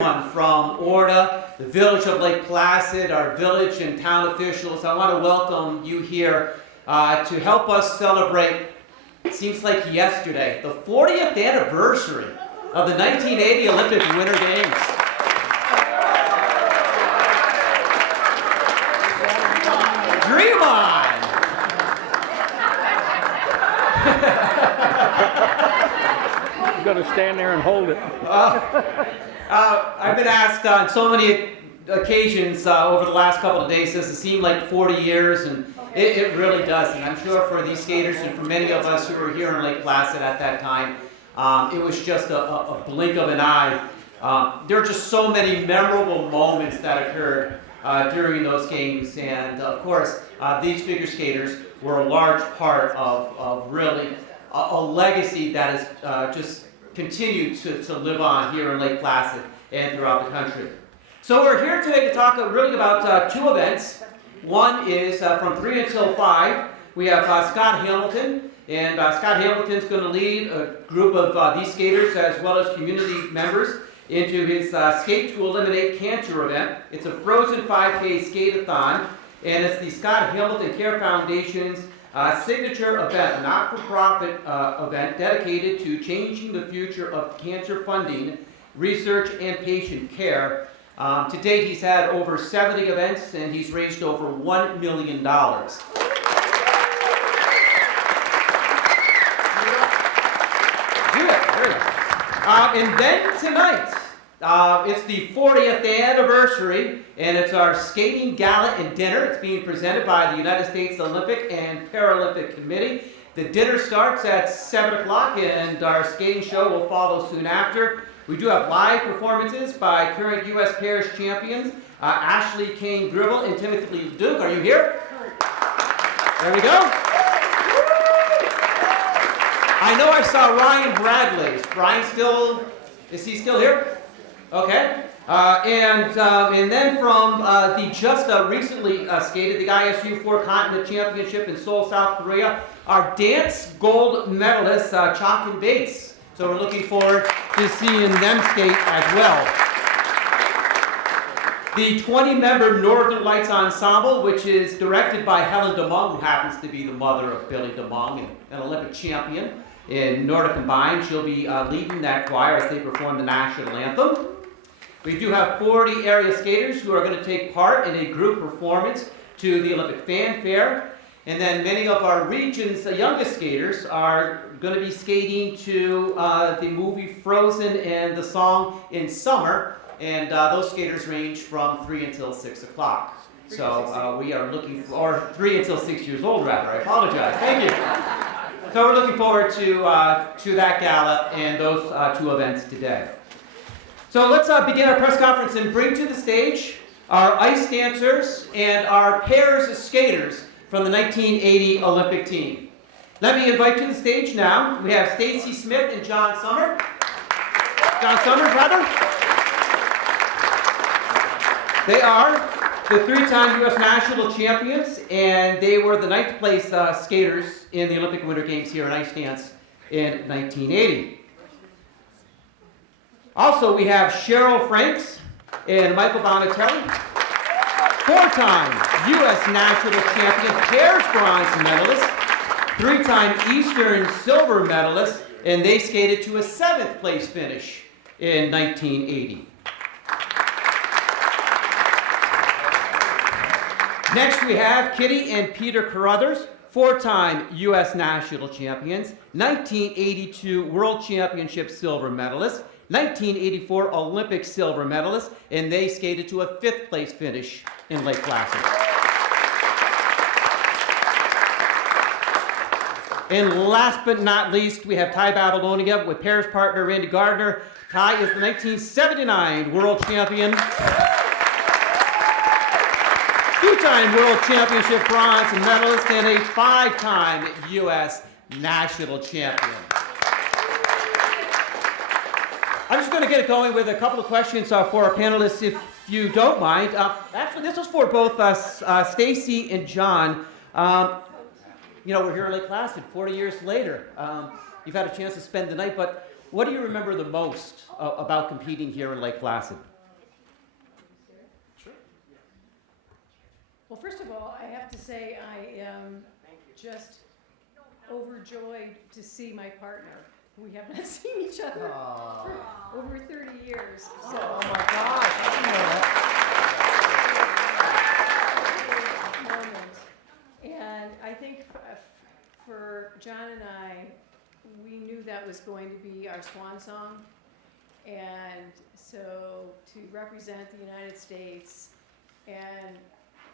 From Orda, the village of Lake Placid, our village and town officials. I want to welcome you here to help us celebrate, it seems like yesterday, the 40th anniversary of the 1980 Olympic Winter Games. Dream on! You've got to stand there and hold it. I've been asked on so many occasions over the last couple of days, does it seem like 40 years? And it really does. And I'm sure for these skaters and for many of us who were here in Lake Placid at that time, it was just a blink of an eye. There are just so many memorable moments that occurred during those games. And of course, these figure skaters were a large part of really a legacy that is just continue to live on here in Lake Placid and throughout the country. So we're here today to talk really about two events. One is from 3 until 5. We have Scott Hamilton, and Scott Hamilton's going to lead a group of these skaters as well as community members into his Skate to Eliminate Cancer event. It's a frozen 5K skate-a-thon, and it's the Scott Hamilton Care Foundation's signature event, a not-for-profit event dedicated to changing the future of cancer funding, research, and patient care. To date, he's had over 70 events, and he's raised over $1 million. And then tonight, it's the 40th anniversary, and it's our skating gala and dinner. It's being presented by the United States Olympic and Paralympic Committee. The dinner starts at 7 o'clock, and our skating show will follow soon after. We do have live performances by current U.S. Parish champions, Ashley Kane Gribble and Timothy Duke. Are you here? There we go. I know I saw Ryan Bradley. Is he still here? Okay. And then from the just recently skated, the ISU 4 Continent Championship in Seoul, South Korea, our dance gold medalists, Chalk and Bates. So we're looking forward to seeing them skate as well. The 20-member Northern Lights Ensemble, which is directed by Helen DeMong, who happens to be the mother of Billy DeMong, and an Olympic champion in Nordic Combined. She'll be leading that choir as they perform the national anthem. We do have 40 area skaters who are going to take part in a group performance to the Olympic fanfare. And then many of our region's youngest skaters are going to be skating to the movie Frozen and the song In Summer. And those skaters range from 3 until 6 o'clock. So we are looking for, or 3 until 6 years old rather, I apologize. Thank you. So we're looking forward to that gala and those two events today. So let's begin our press conference and bring to the stage our ice dancers and our pairs of skaters from the 1980 Olympic team. Let me invite to the stage now, we have Stacy Smith and John Summers. John Summers, rather. They are the 3-time U.S. national champions, and they were the 9th place skaters in the Olympic Winter Games here in ice dance in 1980. Also, we have Cheryl Franks and Michael Bonatelli, 4-time U.S. national champion, pairs bronze medalist, 3-time Eastern silver medalist, and they skated to a 7th place finish in 1980. Next, we have Kitty and Peter Carruthers, 4-time U.S. national champions, 1982 World Championship silver medalists, 1984 Olympic silver medalists, and they skated to a 5th place finish in Lake Placid. And last but not least, we have Ty Babylonia with pairs partner Randy Gardner. Ty is the 1979 world champion, 2-time world championship bronze medalist, and a 5-time U.S. national champion. I'm just going to get it going with a couple of questions for our panelists, if you don't mind. Actually, this was for both Stacy and John. We're here in Lake Placid 40 years later. You've had a chance to spend the night, but What do you remember the most about competing here in Lake Placid? Well, first of all, I have to say I am just overjoyed to see my partner. We have not seen each other for over 30 years. So. Oh my gosh, I didn't know that. Moment. And I think for John and I, we knew that was going to be our swan song. And so to represent the United States and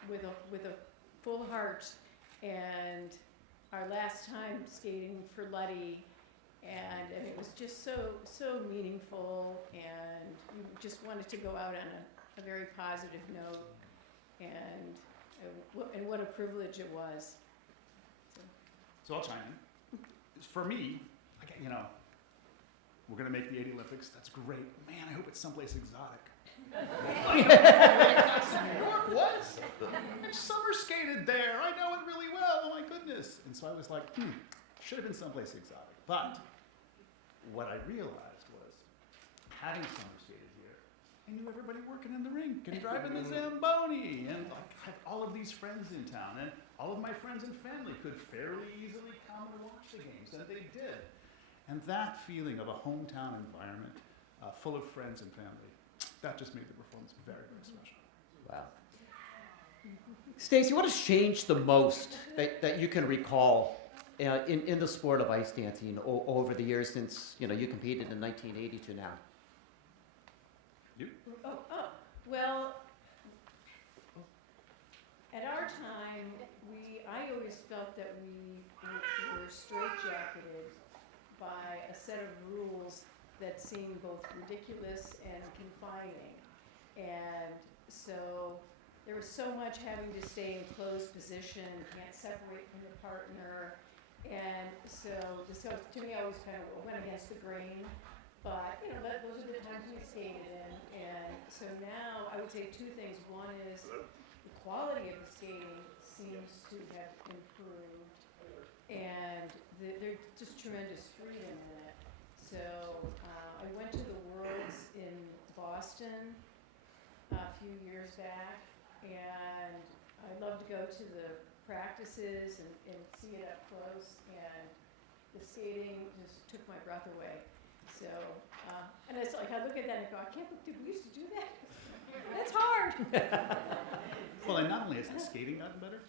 with a full heart, and our last time skating for Luddy, and it was just so meaningful, and we just wanted to go out on a very positive note, and what a privilege it was. So I'll chime in. For me, we're gonna make the 80 Olympics. That's great. Man, I hope it's someplace exotic. That's New York was. I summer skated there. I know it really well. Oh my goodness. And so I was like, should have been someplace exotic. But what I realized was, having summer skated here, I knew everybody working in the rink and driving the Zamboni, and I have all of these friends in town, and all of my friends and family could fairly easily come and watch the games, and they did. And that feeling of a hometown environment full of friends and family, that just made the performance very, very special. Wow. Stacy, what has changed the most that you can recall in the sport of ice dancing over the years since you competed in 1980 to now? You? Well, at our time, I always felt that we were straitjacketed by a set of rules that seemed both ridiculous and confining. And so there was so much having to stay in closed position, can't separate from your partner. And so to me, I always kind of went against the grain. But, those are the times we skated in. And so now I would say two things. One is the quality of the skating seems to have improved. And there's just tremendous freedom in it. So I went to the Worlds in Boston a few years back, and I love to go to the practices and see it up close, and the skating just took my breath away. So, and it's like, I look at that and go, I can't believe we used to do that. That's hard. Well, and not only has the skating gotten better,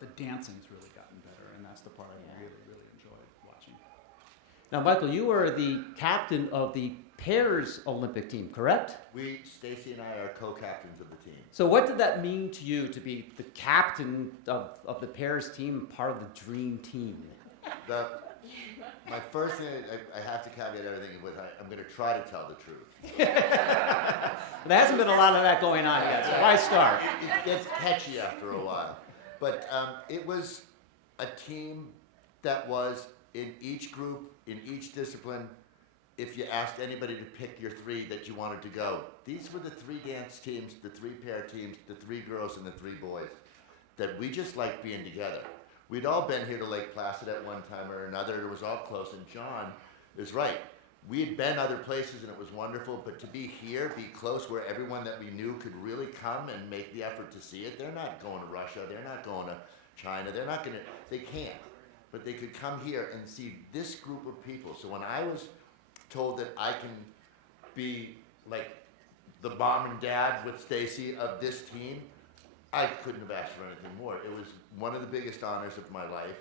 the dancing's really gotten better, and that's the part I really, really enjoyed watching. Now, Michael, you were the captain of the pairs Olympic team, correct? Stacy and I are co-captains of the team. So what did that mean to you to be the captain of the pairs team, part of the dream team? My first thing, I have to caveat everything with, I'm going to try to tell the truth. There hasn't been a lot of that going on yet, so why start? It gets catchy after a while. But it was a team that was in each group, in each discipline. If you asked anybody to pick your three that you wanted to go, these were the three dance teams, the three pair teams, the three girls and the three boys, that we just liked being together. We'd all been here to Lake Placid at one time or another. It was all close, and John is right. We had been other places, and it was wonderful, but to be here, be close, where everyone that we knew could really come and make the effort to see it. They're not going to Russia. They're not going to China. They're not going to, they can't. But they could come here and see this group of people. So when I was told that I can be like the mom and dad with Stacy of this team, I couldn't have asked for anything more. It was one of the biggest honors of my life,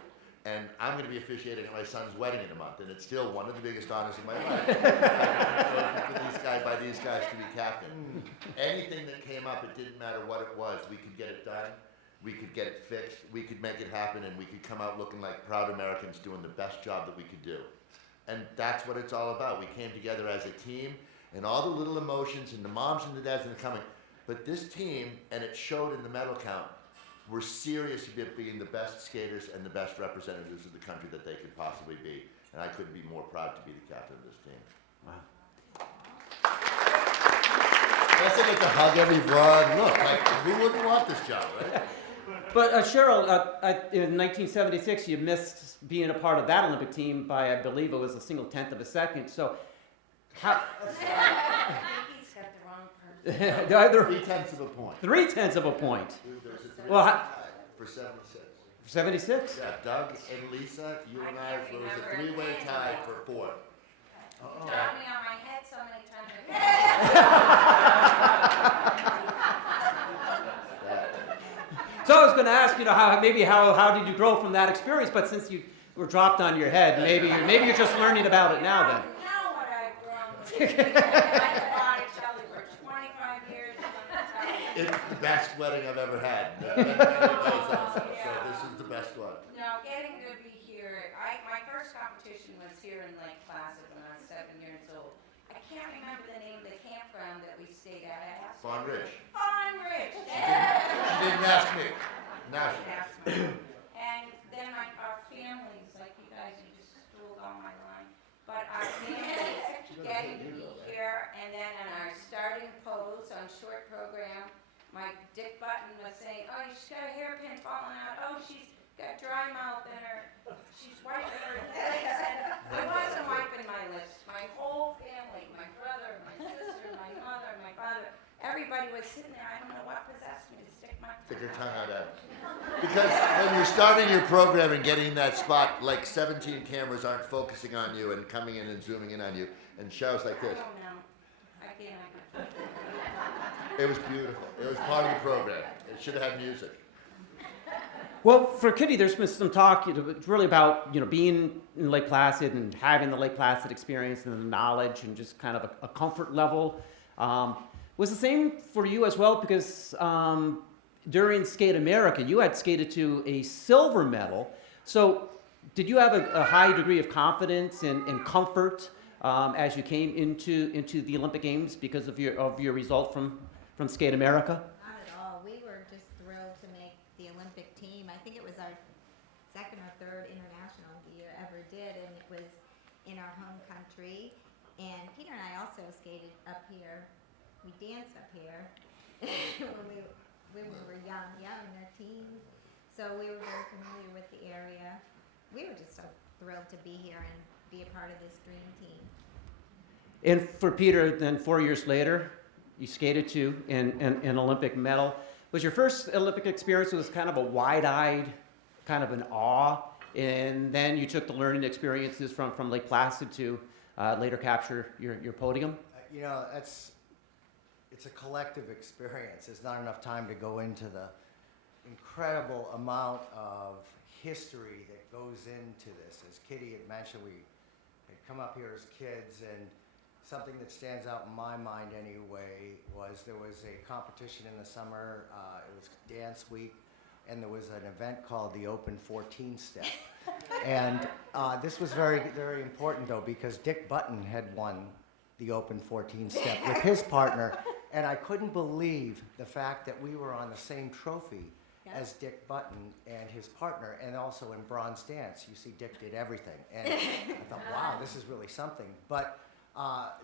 and I'm going to be officiating at my son's wedding in a month, and it's still one of the biggest honors of my life. By these guys to be captain. Anything that came up, it didn't matter what it was. We could get it done. We could get it fixed. We could make it happen, and we could come out looking like proud Americans doing the best job that we could do. And that's what it's all about. We came together as a team, and all the little emotions, and the moms and the dads and the coming. But this team, and it showed in the medal count, were serious about being the best skaters and the best representatives of the country that they could possibly be. And I couldn't be more proud to be the captain of this team. Wow. That's like to hug everyone. Look, like, who wouldn't want this job, right? But Cheryl, in 1976, you missed being a part of that Olympic team by, I believe it was a single tenth of a second. So How, I think he's got the wrong person. There- 3/10 of a point. 3/10 of a point. There's a Well, tie for 76. 76? Yeah, Doug and Lisa, you and I, there was a three-way tie for 4. Dropped me on my head so many times. So I was going to ask, how did you grow from that experience? But since you were dropped on your head, maybe you're just learning about it now. Then. Now what I've grown with. I've bought each other for 25 years. It's the best wedding I've ever had. So this is the best one. No, getting to be here. My first competition was here in Lake Placid when I was 7 years old. I can't remember the name of the campground that we stayed at. I asked Fawn Ridge. Fawn Ridge. She didn't ask me. Now she Asked me. And then our families, like you guys, you just stole all my line. But our families getting to be here, and then in our starting pose on short program, my Dick Button was saying, oh, she's got a hairpin falling out. Oh, she's got dry mouth in her. She's wiping her lips. And I wasn't wiping my lips. My whole family, my brother, my sister, my mother, my father, everybody was sitting there. I don't know what possessed me to stick my Stick your tongue out at it. Because when you're starting your program and getting that spot, like 17 cameras aren't focusing on you and coming in and zooming in on you, and shows like I this. don't know. I can't. It was beautiful. It was part of the program. It should have had music. Well, for Kitty, there's been some talk really about being in Lake Placid and having the Lake Placid experience and the knowledge and just kind of a comfort level. Was the same for you as well? Because during Skate America, you had skated to a silver medal. So did you have a high degree of confidence and comfort as you came into the Olympic Games because of your result from Skate America? Not at all. We were just thrilled to make the Olympic team. I think it was our second or third international we ever did, and it was in our home country. And Peter and I also skated up here. We danced up here when we were young in our teens. So we were very familiar with the area. We were just so thrilled to be here and be a part of this dream team. And for Peter, then 4 years later, you skated to an Olympic medal. Was your first Olympic experience was kind of a wide-eyed, kind of an awe, and then you took the learning experiences from Lake Placid to later capture your podium? It's a collective experience. There's not enough time to go into the incredible amount of history that goes into this. As Kitty had mentioned, we had come up here as kids, and something that stands out in my mind anyway was there was a competition in the summer. It was dance week, and there was an event called the Open 14 Step. And this was very, very important, though, because Dick Button had won the Open 14 Step with his partner, and I couldn't believe the fact that we were on the same trophy as Dick Button and his partner, and also in bronze dance. You see, Dick did everything, and I thought, wow, this is really something. But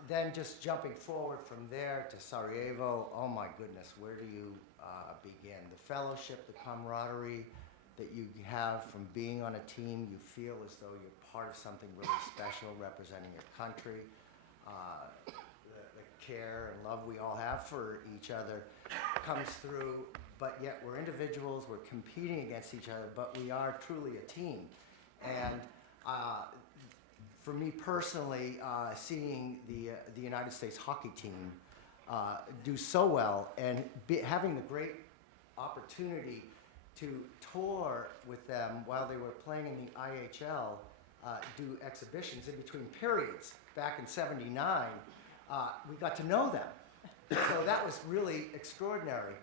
then just jumping forward from there to Sarajevo, oh my goodness, where do you begin? The fellowship, the camaraderie that you have from being on a team, you feel as though you're part of something really special, representing your country. The care and love we all have for each other comes through, but yet we're individuals, we're competing against each other, but we are truly a team. And for me personally, seeing the United States hockey team do so well and having the great opportunity to tour with them while they were playing in the IHL, do exhibitions in between periods back in '79, we got to know them. So that was really extraordinary.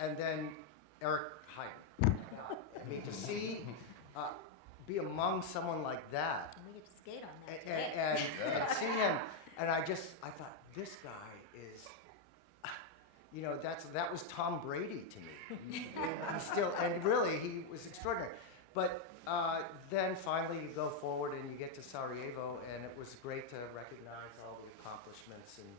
And then Eric Hyde. I mean, to see, be among someone like that, And we get to skate on that today. and see him, and I thought, this guy is, that was Tom Brady to me. He's still, and really, he was extraordinary. But then finally you go forward and you get to Sarajevo, and it was great to recognize all the accomplishments and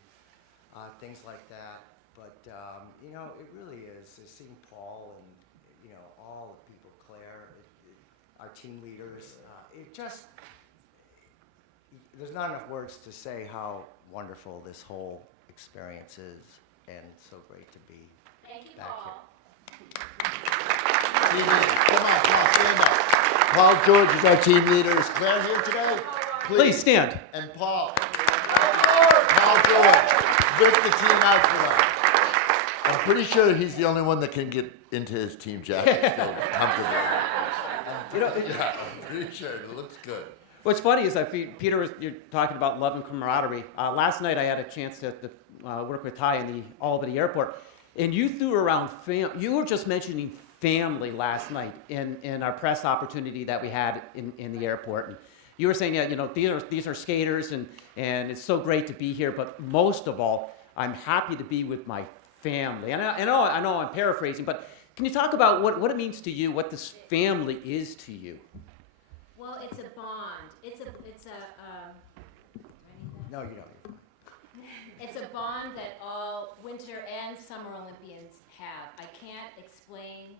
things like that. But, it really is seeing Paul and, all the people, Claire, our team leaders. There's not enough words to say how wonderful this whole experience is, and so great to be Thank you, back Paul. Team leader. Come on, stand up. Paul George is our team leader. Is Claire here today? Please stand. And Paul George, with the team outfield. I'm pretty sure he's the only one that can get into his team jacket still comfortably. You know, Yeah, I'm pretty sure. It looks good. what's funny is Peter, you're talking about love and camaraderie. Last night I had a chance to work with Ty in the Albany airport, and you threw around you were just mentioning family last night in our press opportunity that we had in the airport. And you were saying, yeah, you know, these are skaters, and it's so great to be here. But most of all, I'm happy to be with my family. And I know I'm paraphrasing, but can you talk about what it means to you, what this family is to you? Well, it's a bond. No, you don't. It's a bond that all Winter and Summer Olympians have. I can't explain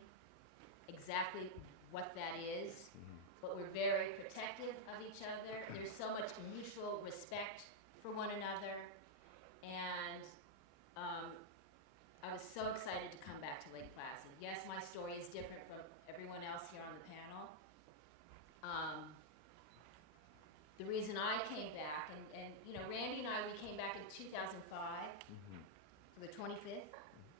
exactly what that is, but we're very protective of each other. There's so much mutual respect for one another, and I was so excited to come back to Lake Placid. Yes, my story is different from everyone else here on the panel. The reason I came back, and you know, Randy and we came back in 2005 for the 25th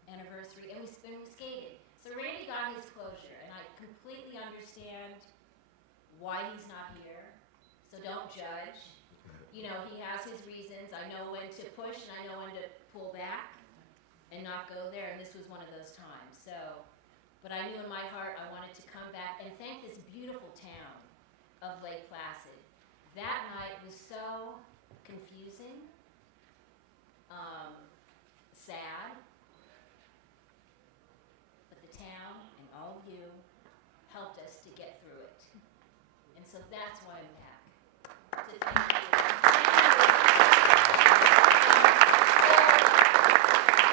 anniversary, and we skated. So Randy got his closure, and I completely understand why he's not here. So don't judge. You know, he has his reasons. I know when to push, and I know when to pull back and not go there, and this was one of those times. So, but I knew in my heart I wanted to come back and thank this beautiful town of Lake Placid. That night was so confusing, sad, but the town and all of you helped us to get through it. And so that's why I'm back, to thank you.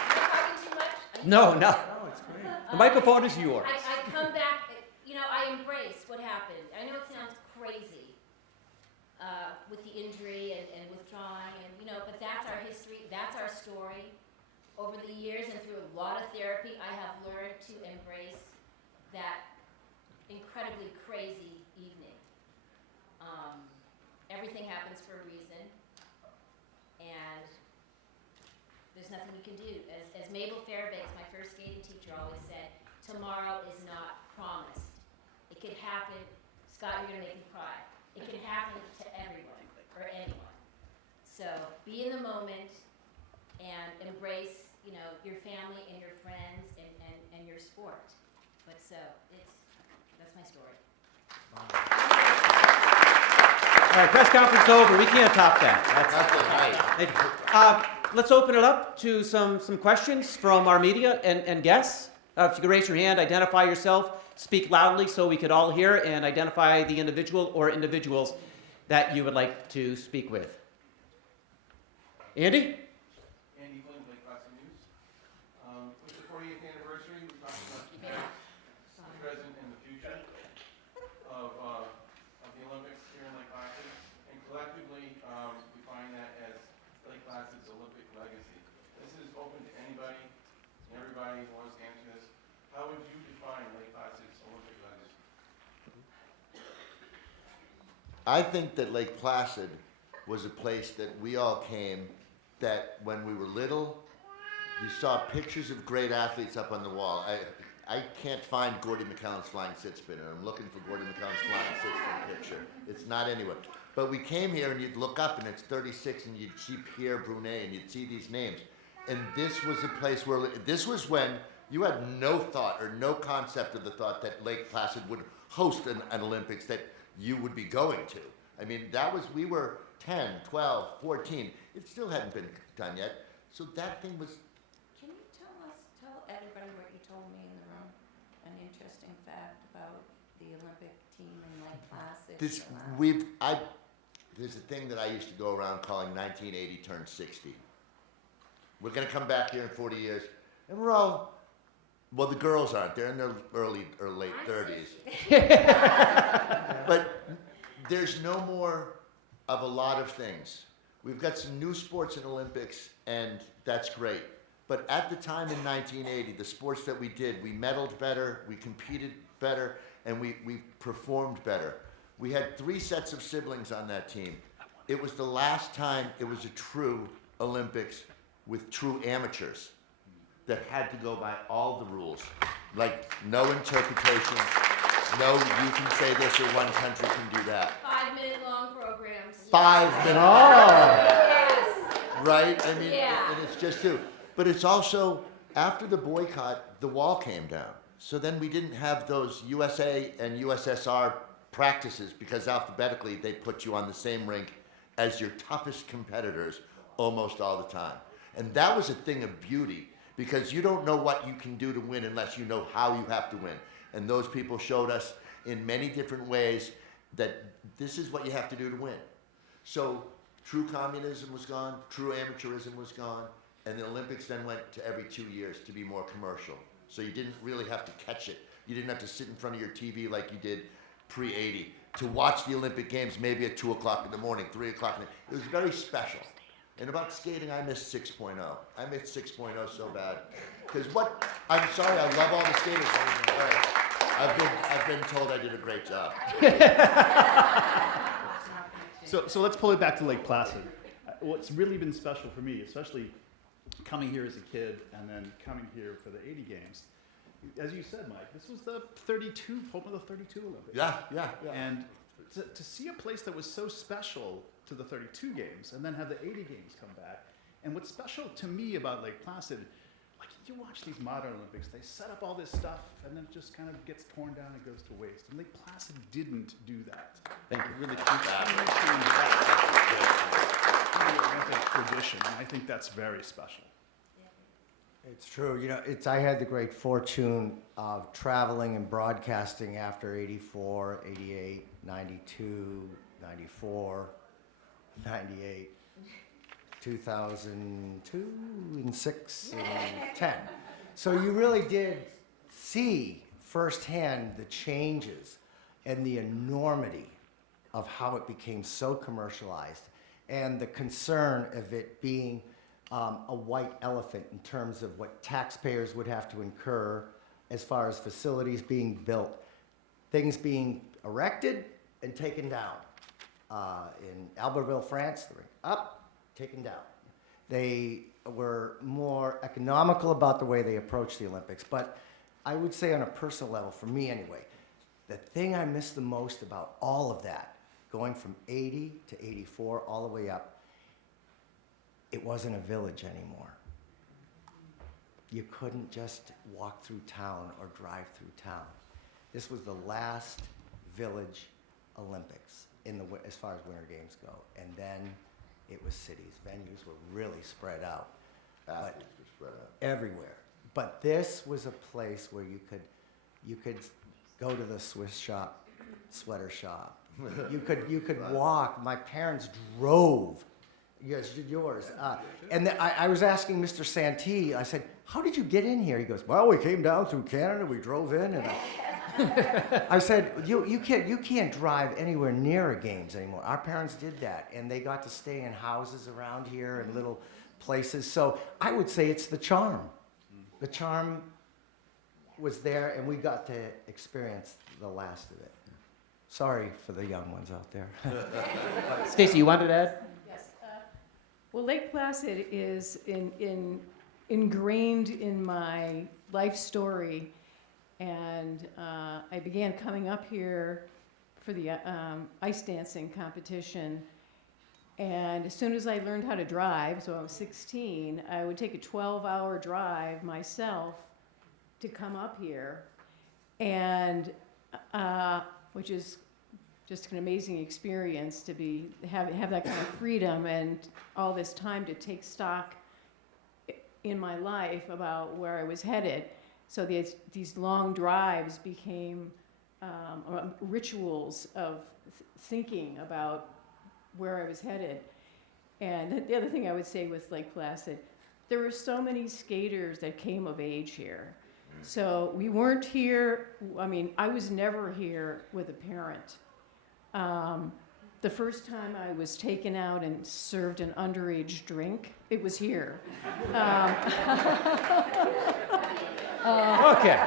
Am I talking too much? No. Oh, it's great. The microphone is yours. I come back, you know, I embrace what happened. I know it sounds crazy with the injury and withdrawing, and you know, but that's our history, that's our story. Over the years and through a lot of therapy, I have learned to embrace that incredibly crazy evening. Everything happens for a reason, and there's nothing we can do. As Mabel Fairbanks, my first skating teacher, always said, tomorrow is not promised. It could happen. Scott, you're gonna make me cry. It can happen to everyone or anyone. So be in the moment and embrace, you know, your family and your friends and your sport. But so that's my story. All right, press conference over. We can't top that. That's it, right. Thank you. Let's open it up to some questions from our media and guests. If you could raise your hand, identify yourself, speak loudly so we could all hear, and identify the individual or individuals that you would like to speak with. Andy? Andy Flynn, Lake Placid News. With the 40th anniversary, we talked about the past, the present, and the future of the Olympics here in Lake Placid. And collectively, we find that as Lake Placid's Olympic legacy. This is open to anybody and everybody who wants to answer this. How would you define Lake Placid's Olympic legacy? I think that Lake Placid was a place that we all came, that when we were little, you saw pictures of great athletes up on the wall. I can't find Gordy McCown's flying sit spinner. I'm looking for Gordy McCown's flying sit spinner picture. It's not anywhere. But we came here and you'd look up and it's 36 and you'd see Pierre Brunet and you'd see these names. And this was a place where, this was when you had no thought or no concept of the thought that Lake Placid would host an Olympics that you would be going to. I mean, we were 10, 12, 14. It still hadn't been done yet. So that thing was, Can you tell everybody what you told me in the room? An interesting fact about the Olympic team in Lake Placid. there's a thing that I used to go around calling 1980 turned 60. We're gonna come back here in 40 years, and we're all, well, the girls aren't, they're in their early or late 30s. But there's no more of a lot of things. We've got some new sports in Olympics, and that's great. But at the time in 1980, the sports that we did, we medaled better, we competed better, and we performed better. We had 3 sets of siblings on that team. It was the last time it was a true Olympics with true amateurs that had to go by all the rules. Like, no interpretation, no, you can say this or one country can do that. 5-minute long programs. 5 minutes. Yes. Right? I mean, Yeah. and it's just too. But it's also, after the boycott, the wall came down. So then we didn't have those USA and USSR practices because alphabetically they put you on the same rink as your toughest competitors almost all the time. And that was a thing of beauty because you don't know what you can do to win unless you know how you have to win. And those people showed us in many different ways that this is what you have to do to win. So true communism was gone, true amateurism was gone, and the Olympics then went to every 2 years to be more commercial. So you didn't really have to catch it. You didn't have to sit in front of your TV like you did pre-80 to watch the Olympic Games maybe at 2 o'clock in the morning, 3 o'clock in the. It was very special. And about skating, I missed 6.0. I missed 6.0 so bad. Because I'm sorry, I love all the skaters. All right. I've been told I did a great job. So let's pull it back to Lake Placid. What's really been special for me, especially coming here as a kid and then coming here for the 80 games, as you said, Mike, this was the 32, home of the 32 Olympics. Yeah. And to see a place that was so special to the 32 games and then have the 80 games come back. And what's special to me about Lake Placid, like you watch these modern Olympics, they set up all this stuff and then it just kind of gets torn down and goes to waste. And Lake Placid didn't do that. Thank you. It really changed that tradition, and I think that's very special. It's true. You know, I had the great fortune of traveling and broadcasting after 84, 88, 92, 94, 98, 2002, and 6, and 10. So you really did see firsthand the changes and the enormity of how it became so commercialized and the concern of it being a white elephant in terms of what taxpayers would have to incur as far as facilities being built, things being erected and taken down. In Albertville, France, they were up, taken down. They were more economical about the way they approached the Olympics. But I would say on a personal level, for me anyway, the thing I miss the most about all of that, going from 80 to 84 all the way up, it wasn't a village anymore. You couldn't just walk through town or drive through town. This was the last village Olympics as far as Winter Games go. And then it was cities. Venues were really spread out. Athletes were spread out. Everywhere. But this was a place where you could go to the Swiss shop, sweater shop. You could walk. My parents drove. Yes, yours. And I was asking Mr. Santee, I said, how did you get in here? He goes, well, we came down through Canada, we drove in, and I said, you can't drive anywhere near a games anymore. Our parents did that, and they got to stay in houses around here and little places. So I would say it's the charm. The charm was there, and we got to experience the last of it. Sorry for the young ones out there. Stacy, you wanted to add? Yes. Well, Lake Placid is ingrained in my life story, and I began coming up here for the ice dancing competition. And as soon as I learned how to drive, so I was 16, I would take a 12-hour drive myself to come up here, and which is just an amazing experience to have that kind of freedom and all this time to take stock in my life about where I was headed. So these long drives became rituals of thinking about where I was headed. And the other thing I would say with Lake Placid, there were so many skaters that came of age here. So we weren't here, I mean, I was never here with a parent. The first time I was taken out and served an underage drink, it was here. Okay.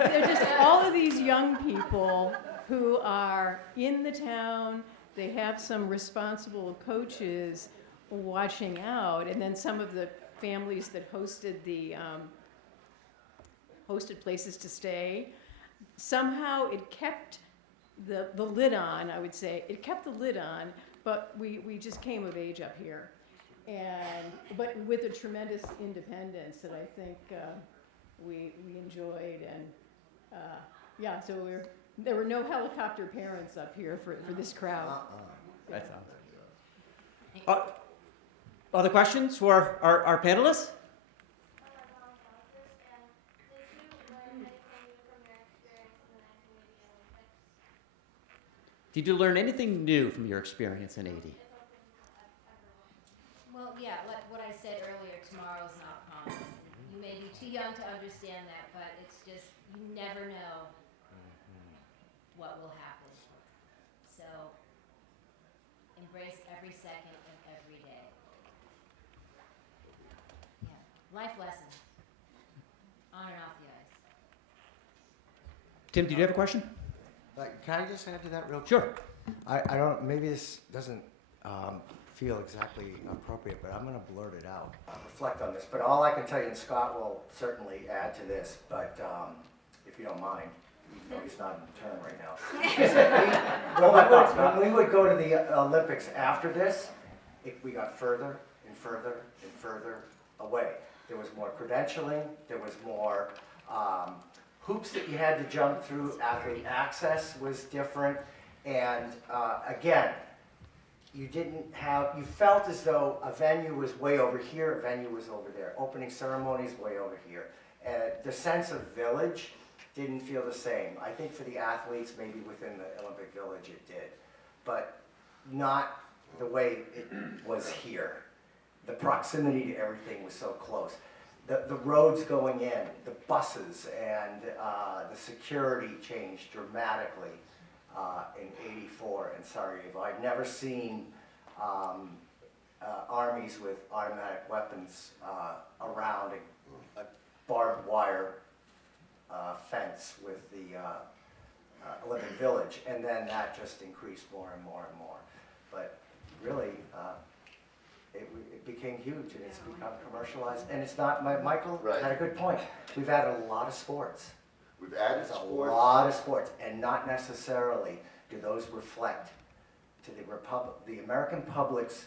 They're just all of these young people who are in the town. They have some responsible coaches watching out, and then some of the families that hosted the hosted places to stay. Somehow it kept the lid on, I would say. It kept the lid on, but we just came of age up here. But with a tremendous independence that I think we enjoyed. And yeah, so there were no helicopter parents up here for this crowd. That sounds good. Other questions for our panelists? Did you learn anything new from your experience in 80? Well, yeah, like what I said earlier, tomorrow's not promised. You may be too young to understand that, but it's just, you never know what will happen. So, embrace every second of every day. Yeah, life lessons, on and off the ice. Tim, did you have a question? Can I just add to that real quick? Sure. I don't, maybe this doesn't feel exactly appropriate, but I'm going to blurt it out. Reflect on this, but all I can tell you, and Scott will certainly add to this, but if you don't mind, even though he's not in turn right now. When we would go to the Olympics after this, we got further and further and further away. There was more credentialing, there was more hoops that you had to jump through, athlete access was different, and again, you felt as though a venue was way over here, a venue was over there, opening ceremonies way over here. The sense of village didn't feel the same. I think for the athletes, maybe within the Olympic Village it did, but not the way it was here. The proximity to everything was so close. The roads going in, the buses, and the security changed dramatically in '84 in Sarajevo. I'd never seen armies with automatic weapons around a barbed wire fence with the Olympic Village, and then that just increased more and more and more. But really, it became huge, and it's become commercialized. And it's not, Michael had a good point. We've added a lot of sports. We've added There's sports. a lot of sports, and not necessarily do those reflect to the American public's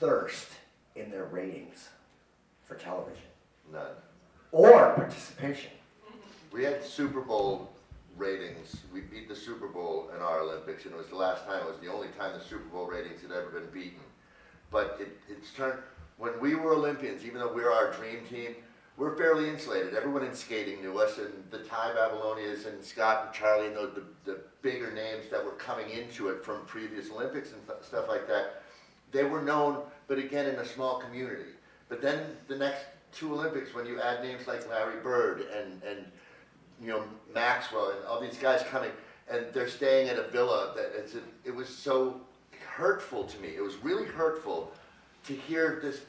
thirst in their ratings for television. None. Or participation. We had Super Bowl ratings. We beat the Super Bowl in our Olympics, and it was the last time. It was the only time the Super Bowl ratings had ever been beaten. But it's turned, when we were Olympians, even though we're our dream team, we're fairly insulated. Everyone in skating knew us, and the Ty Babylonias and Scott and Charlie and the bigger names that were coming into it from previous Olympics and stuff like that, they were known, but again, in a small community. But then the next two Olympics, when you add names like Larry Bird and you know, Maxwell and all these guys coming, and they're staying at a villa, it was so hurtful to me. It was really hurtful to hear this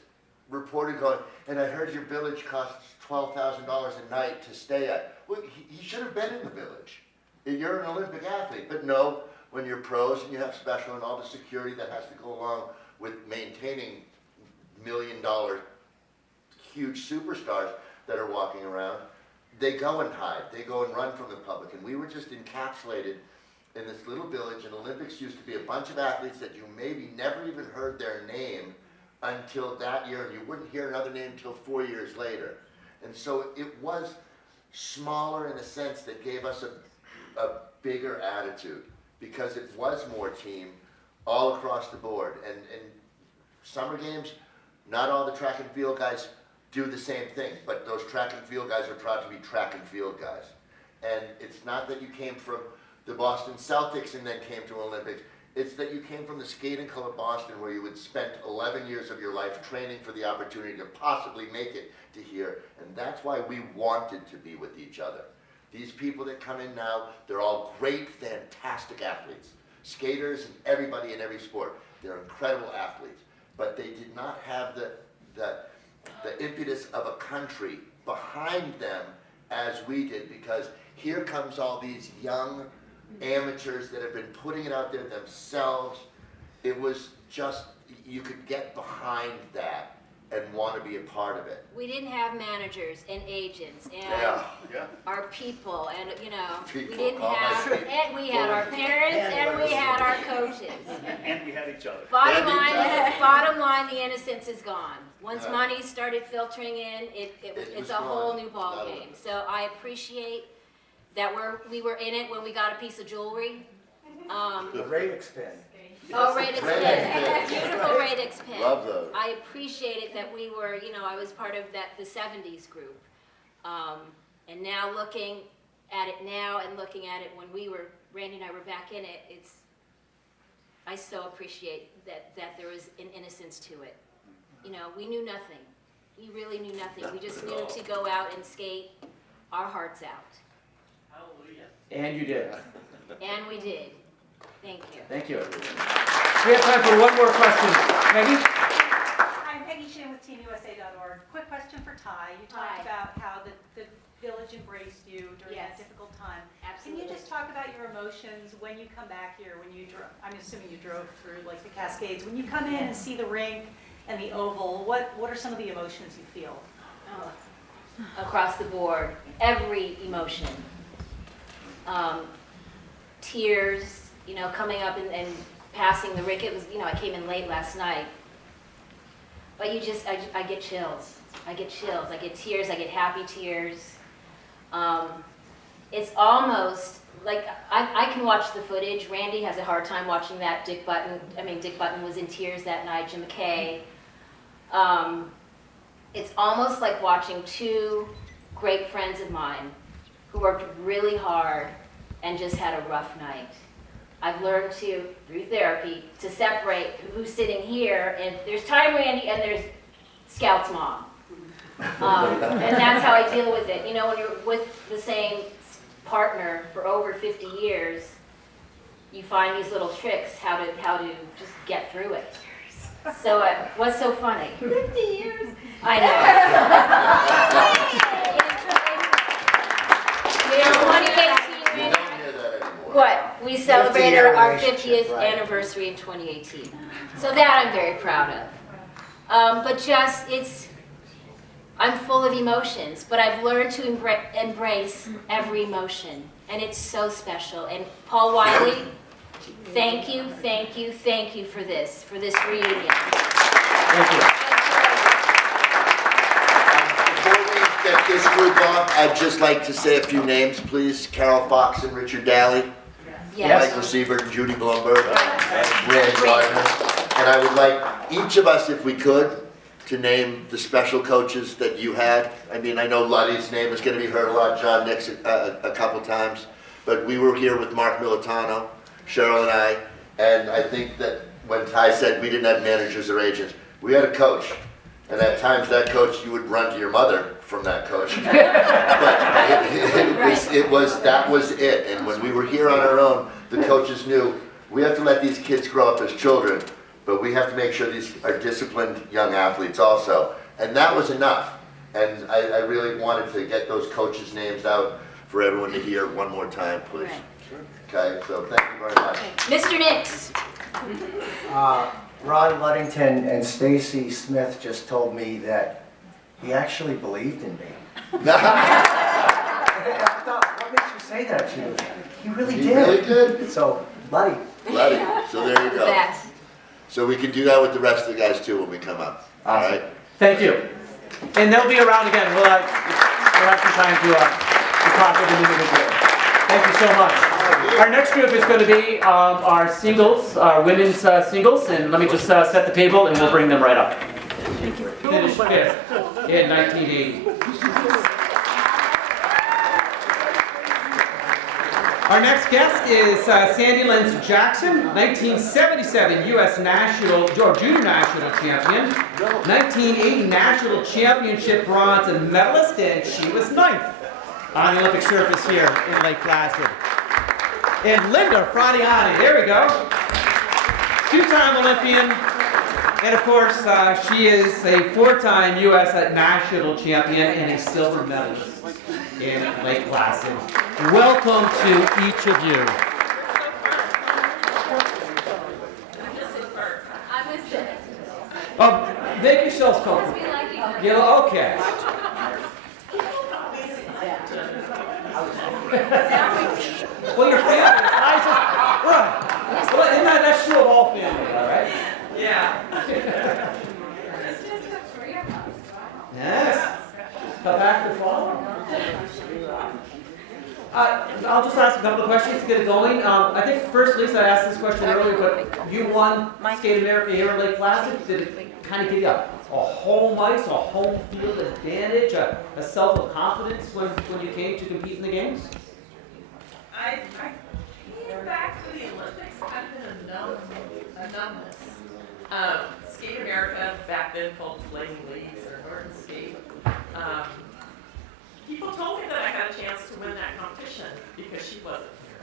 reporter going, and I heard your village costs $12,000 a night to stay at. Well, he should have been in the village. You're an Olympic athlete, but no, when you're pros and you have special and all the security that has to go along with maintaining $1 million huge superstars that are walking around, they go and hide. They go and run from the public. And we were just encapsulated in this little village, and Olympics used to be a bunch of athletes that you maybe never even heard their name until that year, and you wouldn't hear another name until 4 years later. And so it was smaller in a sense that gave us a bigger attitude, because it was more team all across the board. And summer games, not all the track and field guys do the same thing, but those track and field guys are proud to be track and field guys. And it's not that you came from the Boston Celtics and then came to Olympics. It's that you came from the skating club of Boston, where you had spent 11 years of your life training for the opportunity to possibly make it to here. And that's why we wanted to be with each other. These people that come in now, they're all great, fantastic athletes. skaters and everybody in every sport. They're incredible athletes, but they did not have the impetus of a country behind them as we did, because here comes all these young amateurs that have been putting it out there themselves. It was just, you could get behind that and want to be a part of it. We didn't have managers and agents and Yeah. our people, and you know, People, we didn't all my have, people. and we had our parents and we had our coaches. And we had each other. Bottom And each other. bottom line, the innocence is gone. Once Yeah. money started filtering in, was it's a whole gone. new ball Not game. over. So I appreciate that we were in it when we got a piece of jewelry. The radix pin. Oh, Radix Radix pin, pin. beautiful Radix pin. Love those. I appreciated that we were, you know, I was part of the 70s group. And now looking at it now and looking at it when Randy and I were back in it, I so appreciate that there was an innocence to it. You know, we knew nothing. We really knew nothing. We just knew to go out and skate our hearts out. And you did. And we did. Thank you. Thank you. We have time for one more question. Peggy? I'm Peggy Shin with TeamUSA.org. Quick question for Ty. You talked Hi. about how the village embraced you during that Yes. difficult time. Absolutely. Can you just talk about your emotions when you come back here, when you drove, I'm assuming you drove through like the Cascades, when you come in and see the rink and the oval, what are some of the emotions you feel? Across the board, every emotion. Tears, you know, coming up and passing the rink. It was, you know, I came in late last night. But I get chills. I get chills. I get tears. I get happy tears. It's almost like I can watch the footage. Randy has a hard time watching that. Dick Button was in tears that night. Jim McKay. It's almost like watching two great friends of mine who worked really hard and just had a rough night. I've learned to, through therapy, to separate who's sitting here, and there's Time Randy and there's Scout's mom. And that's how I deal with it. You know, when you're with the same partner for over 50 years, you find these little tricks how to just get through it. So what's so funny? 50 years. I know. You know, 2018. You don't hear that anymore. What? We celebrated 50-year our relationship, 50th right. anniversary in 2018. So that I'm very proud of. But just, I'm full of emotions, but I've learned to embrace every emotion. And it's so special. And Paul Wiley, thank you for this reunion. Thank you. Before we get this group off, I'd just like to say a few names, please. Carol Fox and Richard Daly, Yes. Michael Siebert and Judy Blumberg, Randy Gardner. And I would like each of us, if we could, to name the special coaches that you had. I mean, I know Luddy's name is going to be heard a lot, John Nix a couple times, but we were here with Mark Militano, Cheryl and I think that when Ty said we didn't have managers or agents, we had a coach. And at times that coach, you would run to your mother from that coach. But that was it. And when we were here on our own, the coaches knew we have to let these kids grow up as children, but we have to make sure these are disciplined young athletes also. And that was enough. And I really wanted to get those coaches' names out for everyone to hear one more time, please. Right. Okay, so thank you very much. Mr. Nix. Ron Luddington and Stacy Smith just told me that he actually believed in me. I thought, what makes you say that to you? He really He did. really did? So, buddy. Right, so there you go. That. So we can do that with the rest of the guys too when we come up, all Awesome. right? Thank you. And they'll be around again. We'll have some time to talk with them individually. Thank you so much. Our next group is going to be our singles, our women's singles, and let me just set the table and we'll bring them right up. Finished fifth in 1980. Our next guest is Sandy Lenz Jackson, 1977 U.S. National or Junior National Champion, 1980 National Championship bronze and medalist, and she was 9th on the Olympic surface here in Lake Placid. And Linda Fradiani, there we go. Two-time Olympian. And of course, she is a four-time U.S. national champion and a silver medalist in Lake Placid. Welcome to each of you. I miss it. Oh, make yourselves comfortable. We like it. Yeah, okay. Well, your family is nice as, right. Well, isn't that's true of all families, all right? Yeah. Yes. Come back to follow. I'll just ask a couple of questions to get it going. I think first, Lisa, I asked this question earlier, but you won Skate America here in Lake Placid. Did it kind of give you a home ice, a home field advantage, a self of confidence when you came to compete in the games? I came back to the Olympics kind of in a numbness. Skate America, back then called Flaming Leaves or Norton Skate, people told me that I had a chance to win that competition because she wasn't here.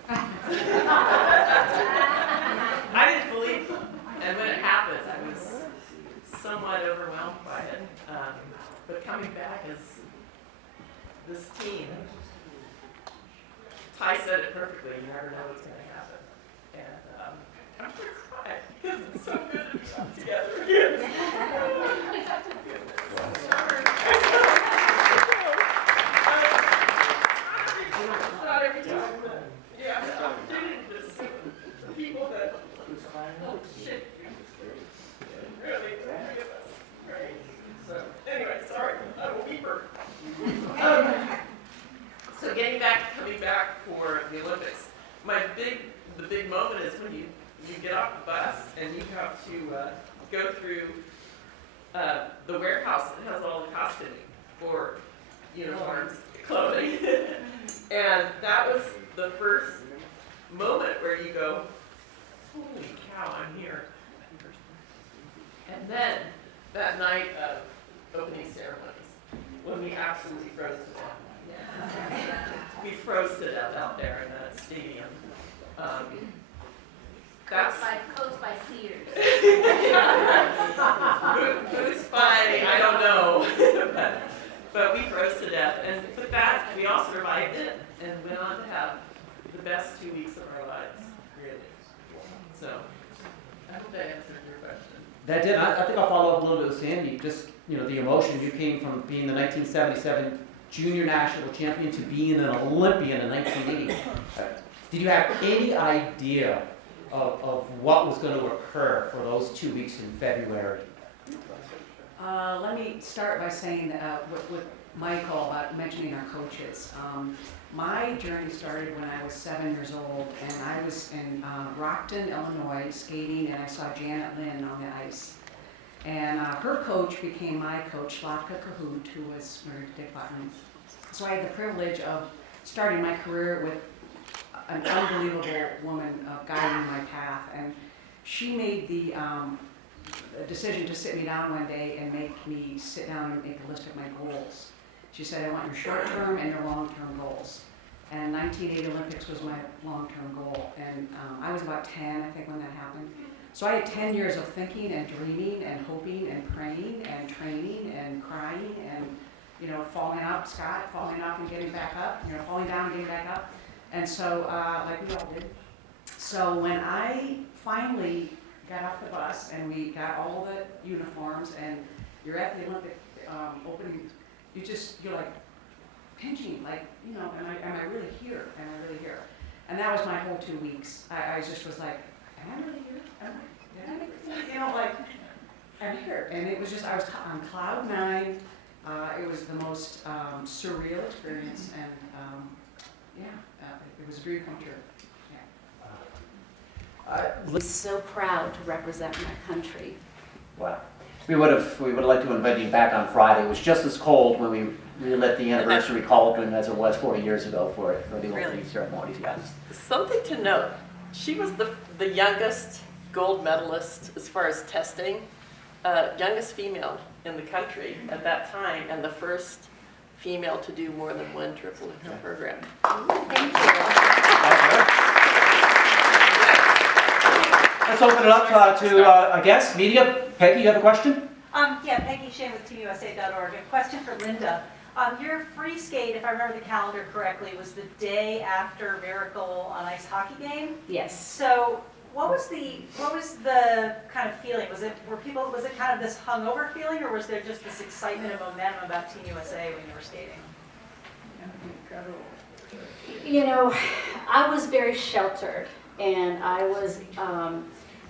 I didn't believe them. And when it happened, I was somewhat overwhelmed by it. But coming back as this team, Ty said it perfectly, you never know what's going to happen. And I'm going to cry because it's so good to be back together again. Not every time, but yeah, the opportunity to see the people that shit really three of us, right? So anyway, sorry, I'm a weeper. So coming back for the Olympics, the big moment is when you get off the bus and you have to go through the warehouse that has all the costuming for uniforms, clothing. And that was the first moment where you go, holy cow, I'm here. And then that night of opening ceremonies, when we absolutely froze to death. We froze to death out there in that stadium. That's Coached by Sears. Boots by, I don't know. but we froze to death. But that, we all survived it and went on to have the best 2 weeks of our lives, really. So, I hope that answered your question. That did. I think I'll follow up a little bit with Sandy. Just, the emotion. You came from being the 1977 junior national champion to being an Olympian in 1980. Did you have any idea of what was going to occur for those 2 weeks in February? Let me start by saying with Michael about mentioning our coaches. My journey started when I was 7 years old, and I was in Rockton, Illinois, skating, and I saw Janet Lynn on the ice. And her coach became my coach, Slavka Kahoot, who was married to Dick Button. So I had the privilege of starting my career with an unbelievable woman guiding my path. And she made the decision to sit me down one day and make me sit down and make a list of my goals. She said, I want your short-term and your long-term goals. And 1980 Olympics was my long-term goal. And I was about 10, I think, when that happened. So I had 10 years of thinking and dreaming and hoping and praying and training and crying and, falling up, Scott, falling up and getting back up, falling down and getting back up. And so, like we all did. So when I finally got off the bus and we got all the uniforms and you're at the Olympic opening, you're like pinching, like, am I really here? Am I really here? And that was my whole 2 weeks. I just was like, am I really here? Did I make this? Like, I'm here. And it was just, I was on cloud 9. It was the most surreal experience, and it was a dream come true. I'm so proud to represent my country. Wow. We would have liked to invite you back on Friday. It was just as cold when we relit the anniversary cauldron as it was 40 years ago for the opening ceremonies, yes. Something to note, she was the youngest gold medalist as far as testing, youngest female in the country at that time, and the first female to do more than one triple in her program. Thank you. let's open it up to a guest, media. Peggy, you have a question? Yeah, Peggy Shane with TeamUSA.org. A question for Linda. Your free skate, if I remember the calendar correctly, was the day after Miracle on Ice hockey game. Yes. So what was the kind of feeling? Was it kind of this hungover feeling, or was there just this excitement and momentum about Team USA when you were skating? You know, I was very sheltered, and I was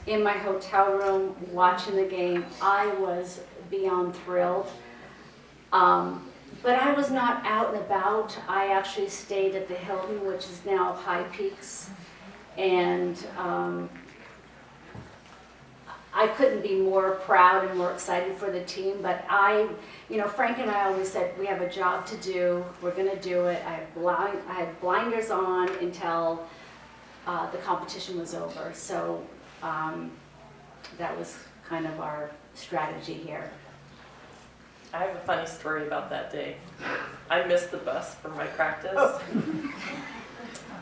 in my hotel room watching the game. I was beyond thrilled. But I was not out and about. I actually stayed at the Hilton, which is now High Peaks. And I couldn't be more proud and more excited for the team. But Frank and I always said, we have a job to do. We're going to do it. I had blinders on until the competition was over. So that was kind of our strategy here. I have a funny story about that day. I missed the bus for my practice.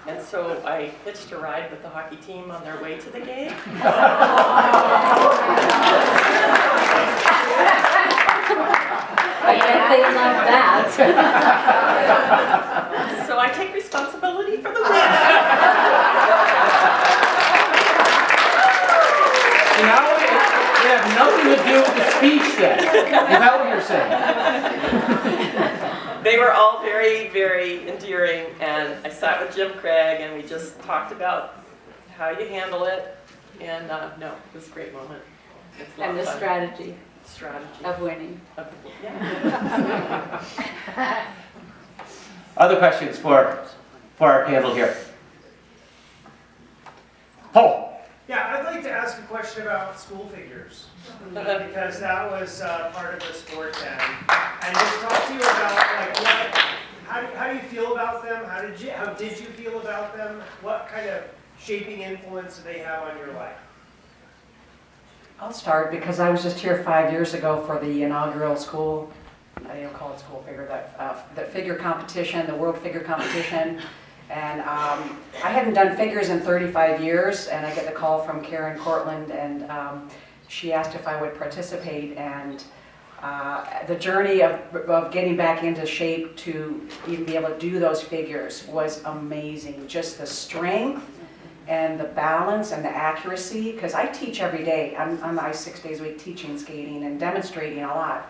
And so I hitched a ride with the hockey team on their way to the game. I bet they love that. So I take responsibility for the win. Now it have nothing to do with the speech then. Is that what you're saying? They were all very, very endearing, and I sat with Jim Craig, and we just talked about how you handle it, and no, it was a great moment. It's a lot And the of fun. strategy of winning. Yeah. Other questions for our panel here? Paul. Yeah, I'd like to ask a question about school figures, because that was part of the sport then. And just talk to you about like how do you feel about them? How did you feel about them? What kind of shaping influence do they have on your life? I'll start because I was just here 5 years ago for the inaugural school, I don't call it school figure, the figure competition, the world figure competition. And I hadn't done figures in 35 years, and I get the call from Karen Cortland, and she asked if I would participate. And the journey of getting back into shape to even be able to do those figures was amazing. Just the strength and the balance and the accuracy, because I teach every day. I'm on the ice 6 days a week teaching skating and demonstrating a lot.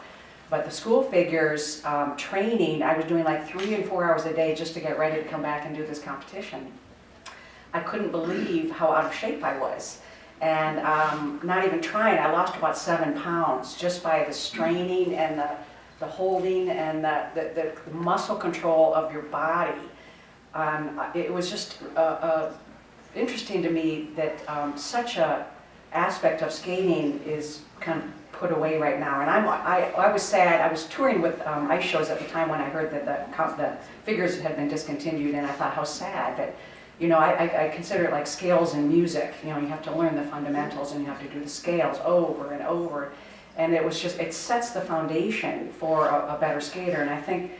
But the school figures training, I was doing like 3 and 4 hours a day just to get ready to come back and do this competition. I couldn't believe how out of shape I was. And not even trying, I lost about 7 pounds just by the straining and the holding and the muscle control of your body. It was just interesting to me that such a aspect of skating is kind of put away right now. And I was sad. I was touring with ice shows at the time when I heard that the figures had been discontinued, and I thought, how sad that, you know, I consider it like scales in music. You know, you have to learn the fundamentals and you have to do the scales over and over. And it was just, it sets the foundation for a better skater. And I think,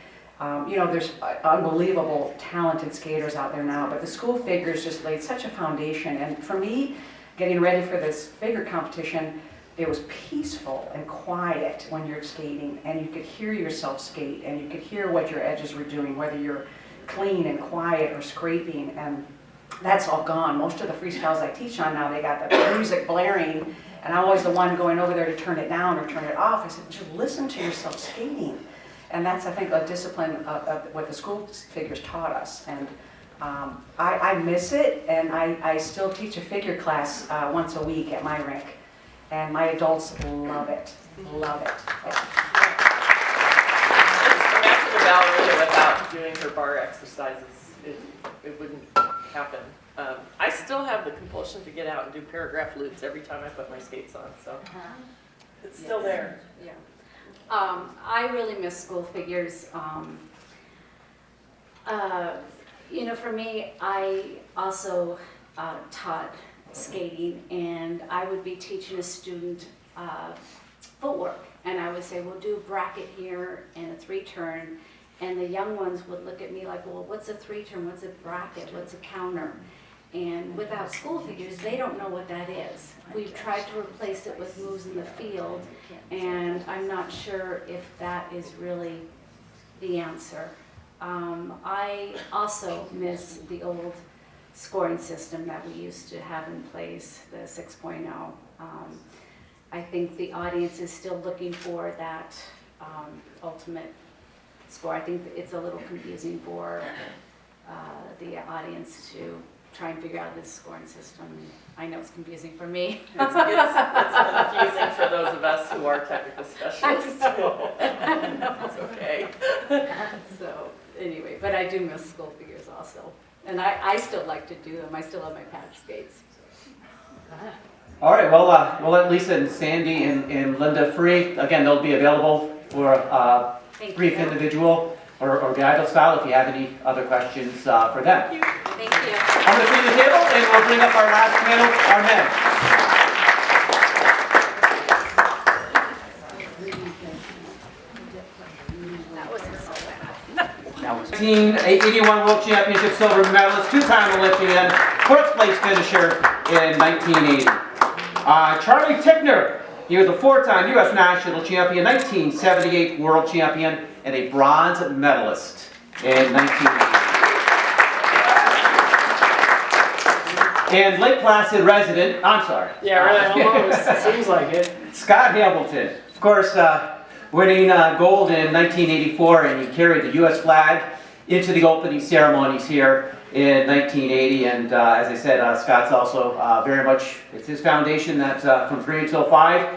you know, there's unbelievable talented skaters out there now, but the school figures just laid such a foundation. And for me, getting ready for this figure competition, it was peaceful and quiet when you're skating, and you could hear yourself skate, and you could hear what your edges were doing, whether you're clean and quiet or scraping, and that's all gone. Most of the freestyles I teach on now, they got the music blaring, and I'm always the one going over there to turn it down or turn it off. I said, just listen to yourself skating. And that's, I think, a discipline of what the school figures taught us. And I miss it, and I still teach a figure class once a week at my rink. And my adults love it, love it. Imagine a ballerina without doing her bar exercises. It wouldn't happen. I still have the compulsion to get out and do paragraph loops every time I put my skates on, so it's still there. Yeah. I really miss school figures. You know, for me, I also taught skating, and I would be teaching a student footwork, and I would say, we'll do a bracket here and a 3-turn, and the young ones would look at me like, well, what's a 3-turn, what's a bracket, what's a counter? And without school figures, they don't know what that is. We've tried to replace it with moves in the field, and I'm not sure if that is really the answer. I also miss the old scoring system that we used to have in place, the 6.0. I think the audience is still looking for that ultimate score. I think it's a little confusing for the audience to try and figure out this scoring system. I know it's confusing for me. It's confusing for those of us who are technical specialists. It's okay. So anyway, but I do miss school figures also. And I still like to do them. I still have my patch skates. All right, well, we'll let Lisa and Sandy and Linda free. Again, they'll be available for a brief individual or guided style if you have any other questions for them. Thank you. I'm going to clean the table and we'll bring up our last panel, our men. That wasn't so bad. 1981 World Championship silver medalist, two-time Olympian, fourth place finisher in 1980. Charlie Tickner, he was a four-time U.S. national champion, 1978 world champion, and a bronze medalist in 1980. And Lake Placid resident, I'm sorry. Yeah, really, almost. Seems like it. Scott Hamilton, of course, winning gold in 1984, and he carried the U.S. flag into the opening ceremonies here in 1980. And as I said, Scott's also very much, it's his foundation that from 3 until 5,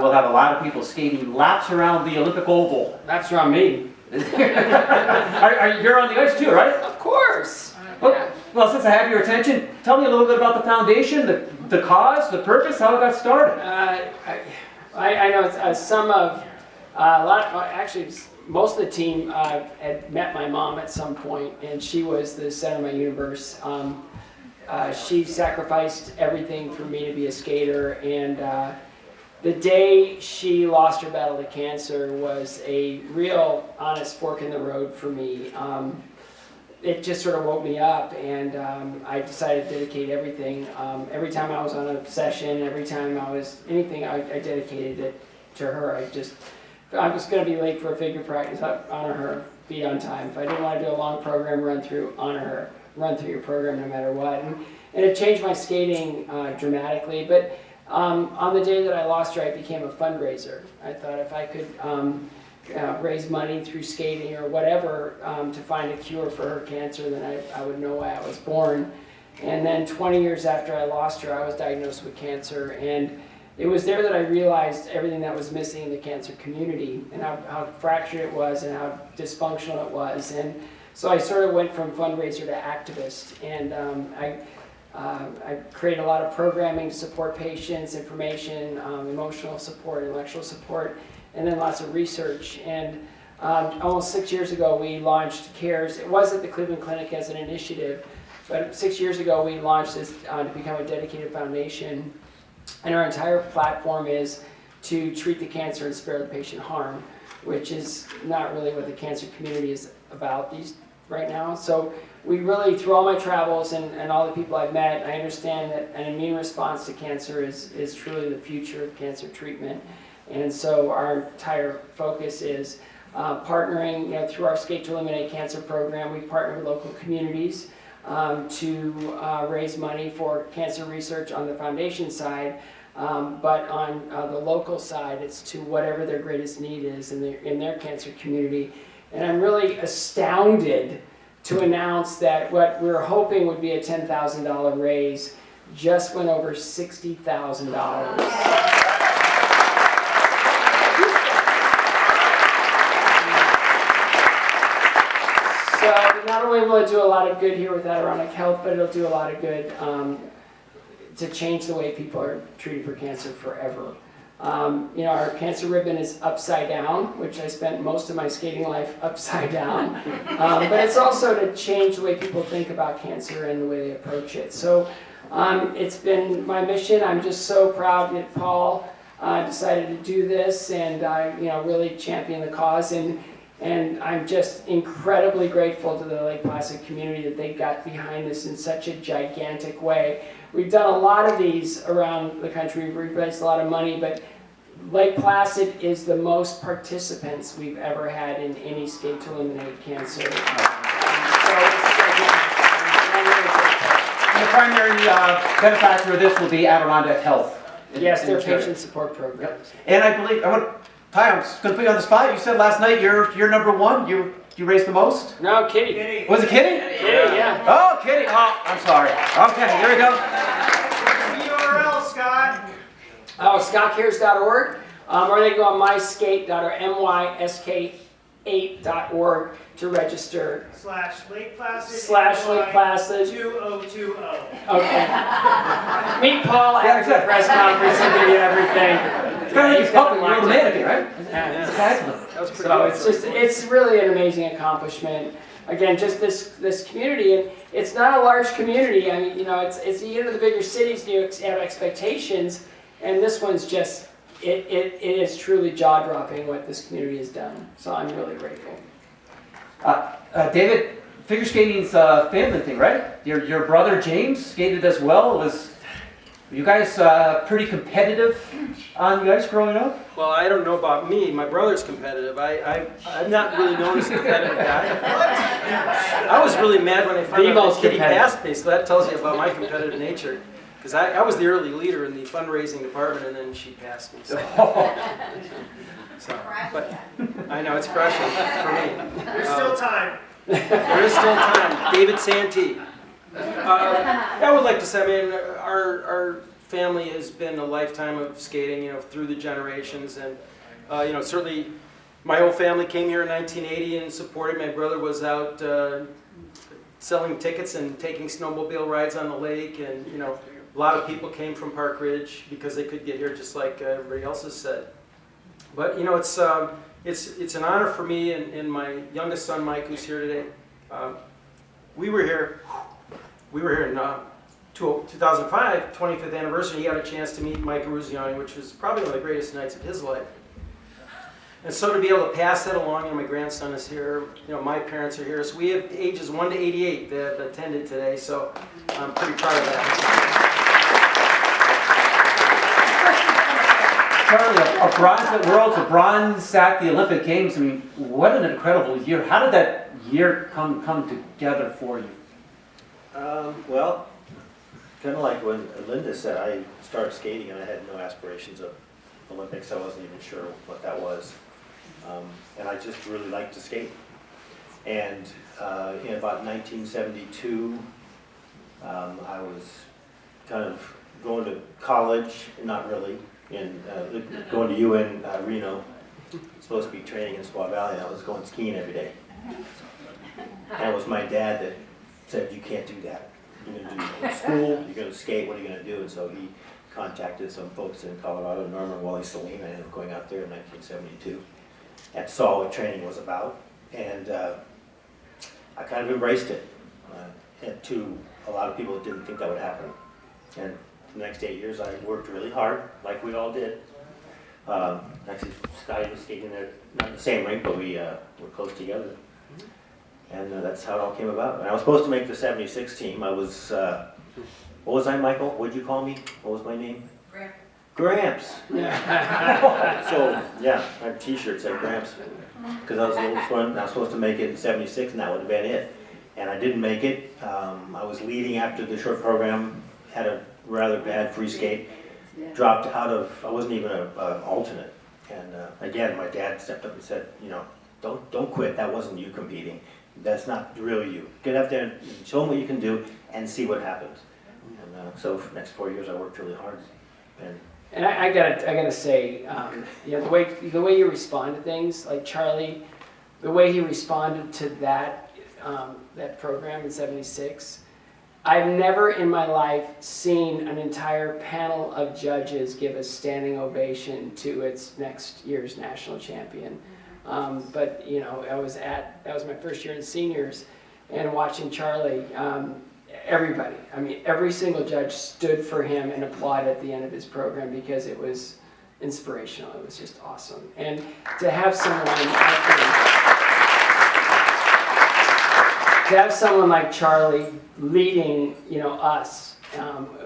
we'll have a lot of people skating laps around the Olympic Oval. Laps around me. You're on the ice too, right? Of course. Well, since I have your attention, tell me a little bit about the foundation, the cause, the purpose, how it got started. I know some of, actually most of the team had met my mom at some point, and she was the center of my universe. She sacrificed everything for me to be a skater, and the day she lost her battle to cancer was a real honest fork in the road for me. It just sort of woke me up, and I decided to dedicate everything. Every time I was on a session, every time I was anything, I dedicated it to her. I was going to be late for a figure practice, honor her, be on time. If I didn't want to do a long program, honor her, run through your program no matter what. And it changed my skating dramatically. But on the day that I lost her, I became a fundraiser. I thought if I could raise money through skating or whatever to find a cure for her cancer, then I would know why I was born. And then 20 years after I lost her, I was diagnosed with cancer. And it was there that I realized everything that was missing in the cancer community and how fractured it was and how dysfunctional it was. And so I sort of went from fundraiser to activist. And I created a lot of programming to support patients, information, emotional support, intellectual support, and then lots of research. And almost 6 years ago, we launched CARES. It was at the Cleveland Clinic as an initiative, but 6 years ago, we launched this to become a dedicated foundation. And our entire platform is to treat the cancer and spare the patient harm, which is not really what the cancer community is about right now. So we really, through all my travels and all the people I've met, I understand that an immune response to cancer is truly the future of cancer treatment. And so our entire focus is partnering, through our Skate to Eliminate Cancer program, we partner with local communities to raise money for cancer research on the foundation side, but on the local side, it's to whatever their greatest need is in their cancer community. And I'm really astounded to announce that what we were hoping would be a $10,000 raise just went over $60,000. So not only will it do a lot of good here with Adirondack Health, but it'll do a lot of good to change the way people are treated for cancer forever. Our cancer ribbon is upside down, which I spent most of my skating life upside down. But it's also to change the way people think about cancer and the way they approach it. So it's been my mission. I'm just so proud that Paul decided to do this and really champion the cause. And And I'm just incredibly grateful to the Lake Placid community that they got behind this in such a gigantic way. We've done a lot of these around the country. We've raised a lot of money, but Lake Placid is the most participants we've ever had in any Skate to Eliminate Cancer. And the primary benefactor of this will be Adirondack Health. Yes, their patient support programs. And I believe, Ty, I'm just going to put you on the spot. You said last night you're number one. You raised the most? No, Kitty. Was it Kitty? Kitty, yeah. Oh, Kitty. Oh, I'm sorry. Okay, there we go. URL, Scott. Oh, scottcares.org, or they go on myskate.org, mysk8.org to register. /Lake Placid. /Lake Placid. 2020. Okay. Meet Paul at the press conference and give you everything. It's kind of like he's helping you mannequin, right? Yeah. Excellent. So it's really an amazing accomplishment. Again, just this community, and it's not a large community. I mean, you know, it's you get into the bigger cities, you have expectations, and this one's just it is truly jaw-dropping what this community has done. So I'm really grateful. David, figure skating's a family thing, right? Your brother James skated as well. Were you guys pretty competitive on the ice growing up? Well, I don't know about me. My brother's competitive. I'm not really known as a competitive guy. I was really mad when I found out that Kitty passed me, so that tells you about my competitive nature. Because I was the early leader in the fundraising department, and then she passed me. So, but I know it's crushing for me. There's still time. There is still time. David Santee. I would like to say, I mean, our family has been a lifetime of skating, you know, through the generations, and you know, certainly my whole family came here in 1980 and supported. My brother was out selling tickets and taking snowmobile rides on the lake, and you know, a lot of people came from Park Ridge because they could get here, just like everybody else has said. But you know, it's an honor for me and my youngest son Mike, who's here today. We were here in 2005, 25th anniversary. He got a chance to meet Mike Ruziani, which was probably one of the greatest nights of his life. And so to be able to pass that along, you know, my grandson is here, you know, my parents are here. So we have ages 1 to 88 that attended today, so I'm pretty proud of that. Charlie, a bronze at Worlds, a bronze at the Olympic Games. I mean, what an incredible year. How did that year come together for you? Well, kind of like when Linda said, I started skating and I had no aspirations of Olympics. I wasn't even sure what that was. And I just really liked to skate. And in about 1972, I was kind of going to college, not really, and going to UN Reno. Supposed to be training in Squaw Valley, and I was going skiing every day. And it was my dad that said, you can't do that. You're going to do school, you're going to skate, what are you going to do? And so he contacted some folks in Colorado, Norman, Wally, Saline. I ended up going out there in 1972 and saw what training was about. And I kind of embraced it. And to a lot of people that didn't think that would happen. And for the next 8 years, I worked really hard, like we all did. Actually, Scotty was skating there, not in the same rink, but we were close together. And that's how it all came about. And I was supposed to make the 76 team. I was, what was I, Michael? What did you call me? What was my name? Gramps. Yeah. So, yeah, I had t-shirts that said Gramps. Because I was the oldest one. I was supposed to make it in 76, and that would have been it. And I didn't make it. I was leading after the short program, had a rather bad free skate. Dropped out of, I wasn't even an alternate. And again, my dad stepped up and said, you know, don't quit. That wasn't you competing. That's not really you. Get up there and show them what you can do and see what happens. And so for the next 4 years, I worked really hard. And I gotta say, you know, the way you respond to things, like Charlie, the way he responded to that that program in '76, I've never in my life seen an entire panel of judges give a standing ovation to its next year's national champion. But you know, that was my first year in seniors, and watching Charlie, everybody, I mean, every single judge stood for him and applauded at the end of his program because it was inspirational. It was just awesome. And to have someone out there to have someone like Charlie leading, us,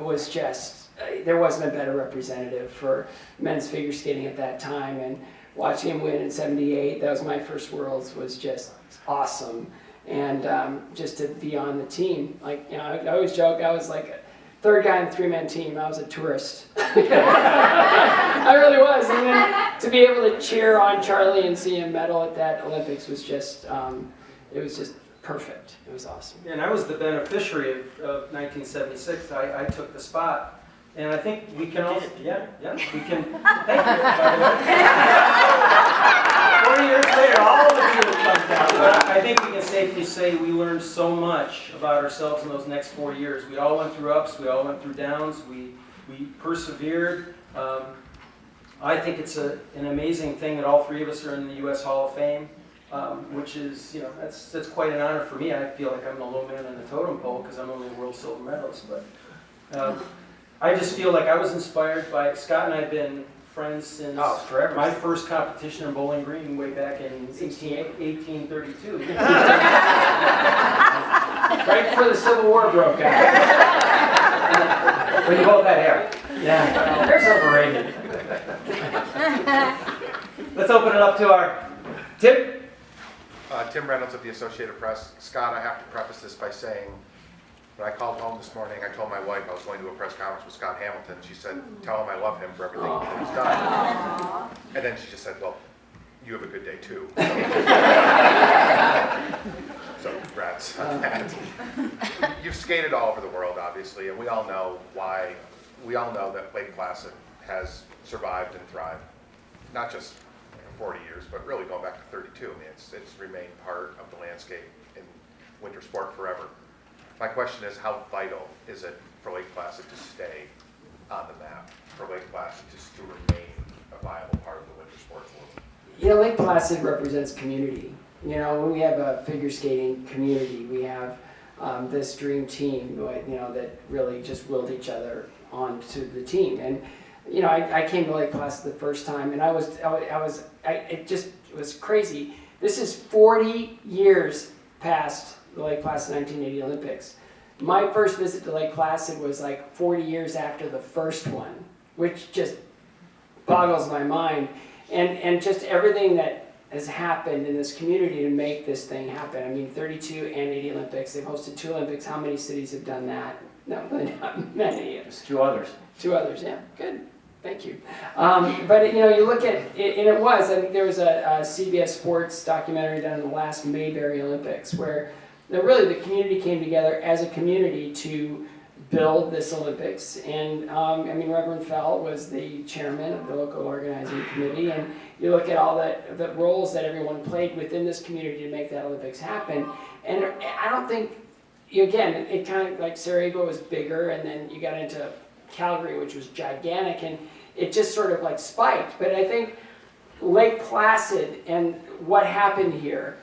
was just, there wasn't a better representative for men's figure skating at that time. And watching him win in '78, that was my first Worlds, was just awesome. And just to be on the team, like, I always joke, I was like a third guy in the 3-man team. I was a tourist. I really was. And then to be able to cheer on Charlie and see him medal at that Olympics was just, it was just perfect. It was awesome. And I was the beneficiary of 1976. I took the spot. And I think we can also, yeah, we can, thank you, by the way. 40 years later, all of you have come down. But I think we can safely say we learned so much about ourselves in those next 4 years. We all went through ups, we all went through downs, we persevered. I think it's an amazing thing that all three of us are in the U.S. Hall of Fame, which is, that's quite an honor for me. I feel like I'm the low man on the totem pole because I'm only a world silver medalist. But I just feel like I was inspired by, Scott and I have been friends since my first competition in Bowling Green way back in 1832. Right before the Civil War broke out. When you both had hair. Yeah, there's overrated. Let's open it up to our Tim. Tim Reynolds of the Associated Press. Scott, I have to preface this by saying, when I called home this morning, I told my wife I was going to a press conference with Scott Hamilton. She said, tell him I love him for everything that he's done. And then she just said, well, you have a good day too. So congrats on that. You've skated all over the world, obviously, and we all know why. We all know that Lake Placid has survived and thrived, not just 40 years, but really going back to 32. I mean, it's remained part of the landscape in winter sport forever. My question is, how vital is it for Lake Placid to stay on the map, for Lake Placid just to remain a viable part of the winter sports world? Lake Placid represents community. When we have a figure skating community, we have this dream team, that really just willed each other onto the team. And I came to Lake Placid the first time, and it was crazy. This is 40 years past the Lake Placid 1980 Olympics. My first visit to Lake Placid was like 40 years after the first one, which just boggles my mind. And just everything that has happened in this community to make this thing happen. I mean, 32 and 80 Olympics. They've hosted 2 Olympics. How many cities have done that? No, not many. It's 2 others. 2 others, yeah, good. Thank you. But you look at it, and I think there was a CBS Sports documentary done in the last Mayberry Olympics where really the community came together as a community to build this Olympics. And Reverend Fell was the chairman of the local organizing committee, and you look at all the roles that everyone played within this community to make that Olympics happen. And I don't think, again, it kind of like Sarajevo was bigger, and then you got into Calgary, which was gigantic, and it just sort of like spiked. But I think Lake Placid and what happened here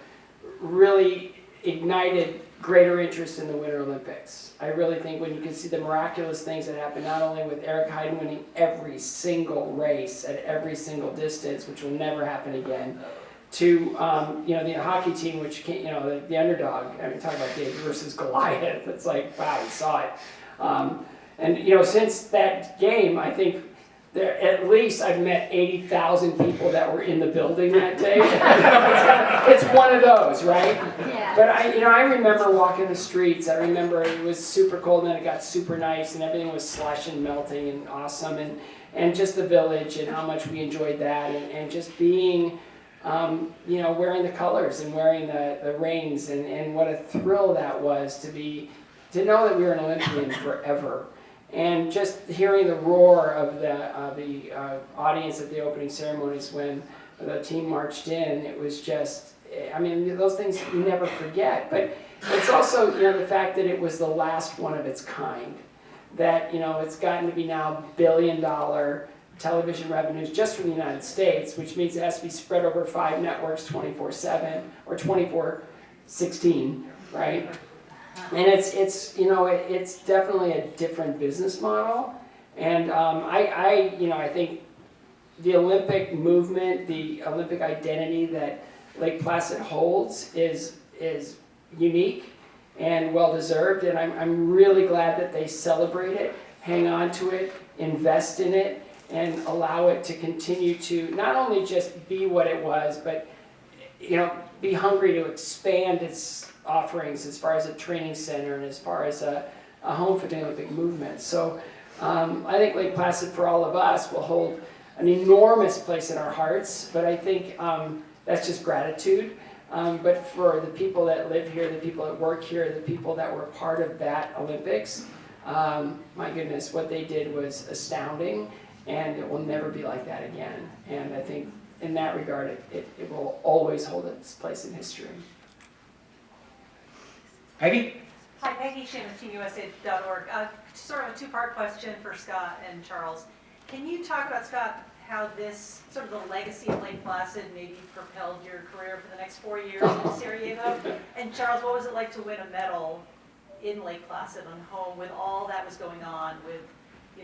really ignited greater interest in the Winter Olympics. I really think when you can see the miraculous things that happened, not only with Eric Heiden winning every single race at every single distance, which will never happen again, to the hockey team, which came, the underdog. I mean, talk about David versus Goliath. It's like, wow, we saw it. And since that game, I think at least I've met 80,000 people that were in the building that day. It's one of those, right? Yeah. But I remember walking the streets. I remember it was super cold, and then it got super nice, and everything was slush and melting and awesome, and just the village and how much we enjoyed that, and just being, wearing the colors and wearing the rings, and what a thrill that was to know that we were an Olympian forever. And just hearing the roar of the audience at the opening ceremonies when the team marched in, it was just, those things you never forget. But it's also, the fact that it was the last one of its kind. That, it's gotten to be now billion-dollar television revenues just from the United States, which means it has to be spread over 5 networks 24/7 or 24/16, right? And it's definitely a different business model, and I think the Olympic movement, the Olympic identity that Lake Placid holds is unique, and well-deserved, and I'm really glad that they celebrate it, hang on to it, invest in it, and allow it to continue to not only just be what it was, but be hungry to expand its offerings as far as a training center and as far as a home for the Olympic movement. So I think Lake Placid, for all of us, will hold an enormous place in our hearts, but I think that's just gratitude. But for the people that live here, the people that work here, the people that were part of that Olympics, my goodness, what they did was astounding, and it will never be like that again. And I think in that regard, it will always hold its place in history. Peggy? Hi, Peggy Shin with TeamUSA.org. Sort of a two-part question for Scott and Charles. Can you talk about, Scott, how this, sort of the legacy of Lake Placid maybe propelled your career for the next 4 years in Sarajevo? And Charles, what was it like to win a medal in Lake Placid on home with all that was going on with,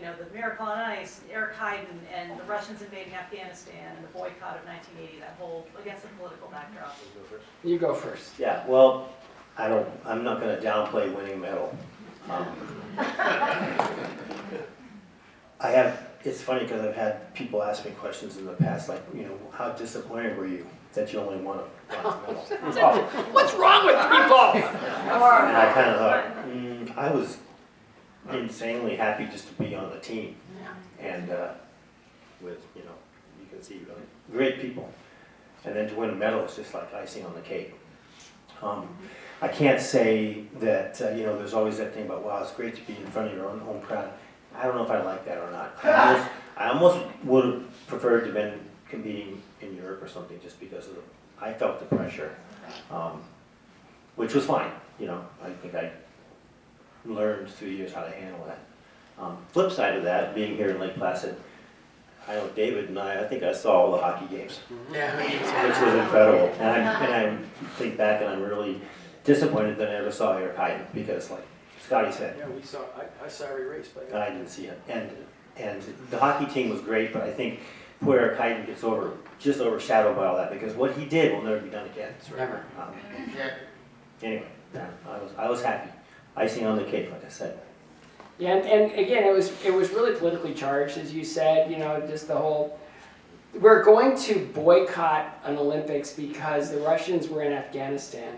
the Miracle on Ice, Eric Heiden, and the Russians invading Afghanistan, and the boycott of 1980, that whole, against the political backdrop? You go first. Yeah, well, I'm not going to downplay winning a medal. It's funny because I've had people ask me questions in the past, like, how disappointed were you that you only won a bronze medal? What's wrong with people? And I kind of thought, I was insanely happy just to be on the team. And with, you can see great people. And then to win a medal is just like icing on the cake. I can't say that, there's always that thing about, wow, it's great to be in front of your own home crowd. I don't know if I like that or not. I almost would have preferred to have been competing in Europe or something just because I felt the pressure, which was fine. I think I learned through years how to handle that. Flip side of that, being here in Lake Placid, I know David and I think I saw all the hockey games, which was incredible. And I think back and I'm really disappointed that I never saw Eric Heiden because, like Scotty said, I saw every race, but I didn't see it. And the hockey team was great, but I think poor Eric Heiden gets just overshadowed by all that because what he did will never be done again. Never. Anyway, I was happy. Icing on the cake, like I said. Yeah, and again, it was really politically charged, as you said. Just the whole. We're going to boycott an Olympics because the Russians were in Afghanistan.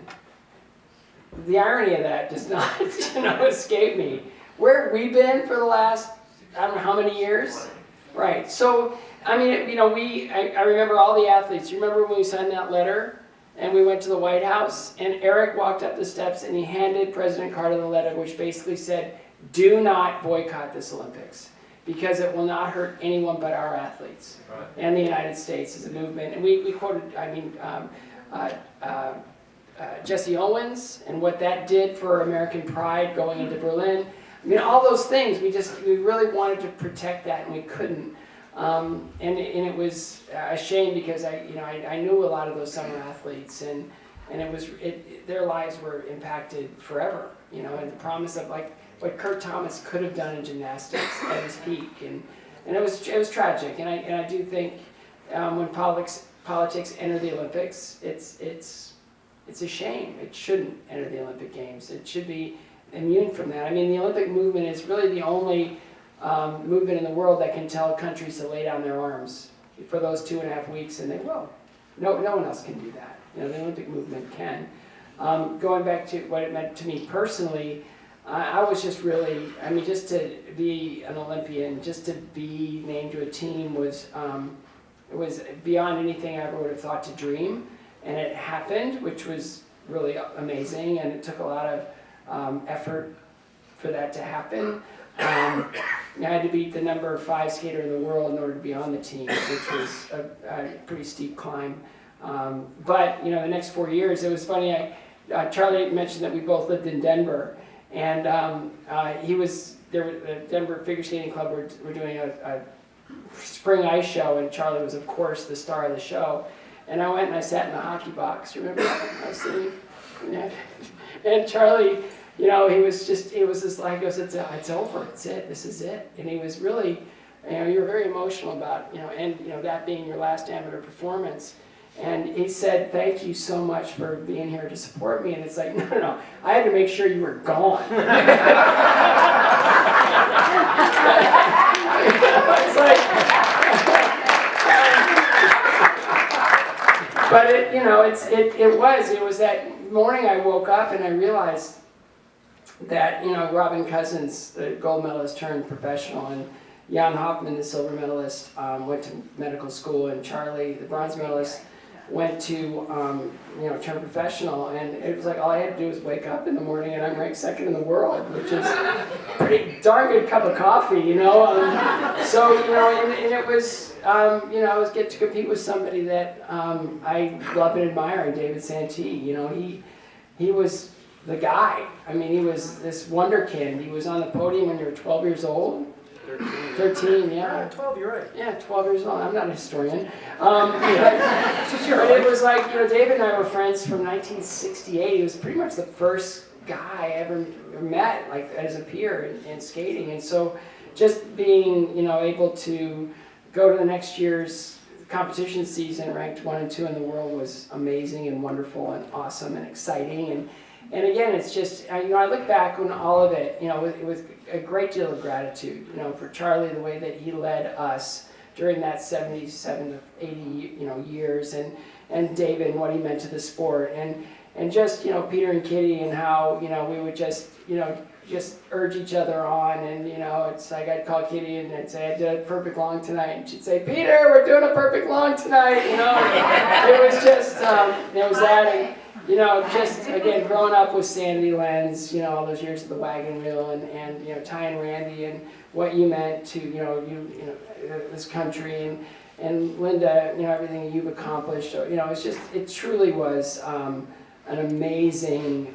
The irony of that does not, escape me. Where have we been for the last, I don't know how many years? Right. So, I mean, I remember all the athletes. You remember when we signed that letter? And we went to the White House, and Eric walked up the steps, and he handed President Carter the letter, which basically said, do not boycott this Olympics, because it will not hurt anyone but our athletes and the United States as a movement. And we quoted, Jesse Owens and what that did for American pride going into Berlin. I mean, all those things, we really wanted to protect that, and we couldn't. And it was a shame because I knew a lot of those summer athletes, and their lives were impacted forever. And the promise of like what Kurt Thomas could have done in gymnastics at his peak, and it was tragic. And I do think when politics enter the Olympics, it's a shame. It shouldn't enter the Olympic Games. It should be immune from that. I mean, the Olympic movement is really the only movement in the world that can tell countries to lay down their arms for those 2.5 weeks, and they will. No one else can do that. The Olympic movement can. Going back to what it meant to me personally, I was just really, just to be an Olympian, just to be named to a team was beyond anything I ever would have thought to dream, and it happened, which was really amazing, and it took a lot of effort for that to happen. I had to beat the number 5 skater in the world in order to be on the team, which was a pretty steep climb. But the next 4 years, it was funny. Charlie mentioned that we both lived in Denver, and the Denver Figure Skating Club were doing a spring ice show, and Charlie was, of course, the star of the show. And I went and I sat in the hockey box. Remember that? I was sitting, and Charlie. He was just like, it's over, it's it, this is it. And he was really, you were very emotional about, that being your last amateur performance. And he said, thank you so much for being here to support me. And it's like, no, I had to make sure you were gone. It's like, but it was that morning I woke up and I realized that, Robin Cousins, the gold medalist turned professional, and Jan Hoffman, the silver medalist, went to medical school, and Charlie, the bronze medalist, went to, turn professional, and it was like all I had to do was wake up in the morning and I'm ranked second in the world, which is a pretty darn good cup of coffee, and it was, I was get to compete with somebody that I love and admire, David Santee. He was the guy. I mean, he was this wonderkind. He was on the podium when you were 12 years old. 13, yeah. 12, you're right. Yeah, 12 years old. I'm not a historian. But it was like, David and I were friends from 1968. He was pretty much the first guy I ever met, like, as a peer in skating. And so just being, able to go to the next year's competition season ranked 1 and 2 in the world was amazing and wonderful and awesome and exciting. And again, it's just, I look back on all of it, with a great deal of gratitude, for Charlie, the way that he led us during that 77 to 80, years, and David and what he meant to the sport, and just, Peter and Kitty and how, we would just urge each other on, and, it's like I'd call Kitty and I'd say, I did a perfect long tonight, and she'd say, Peter, we're doing a perfect long tonight, It was just, it was that, and, just, again, growing up with Sandy Lenz, all those years at the wagon wheel, and Ty and Randy, and what you meant to, this country, and Linda, everything you've accomplished, it's just, it truly was an amazing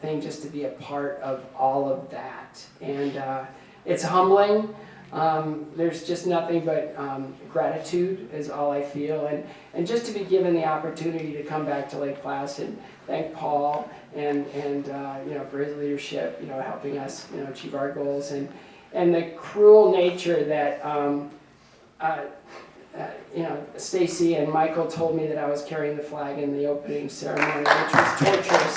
thing just to be a part of all of that. And it's humbling. There's just nothing but gratitude is all I feel, and just to be given the opportunity to come back to Lake Placid, thank Paul and for his leadership, helping us achieve our goals, and the cruel nature that Stacy and Michael told me that I was carrying the flag in the opening ceremony, which was torturous.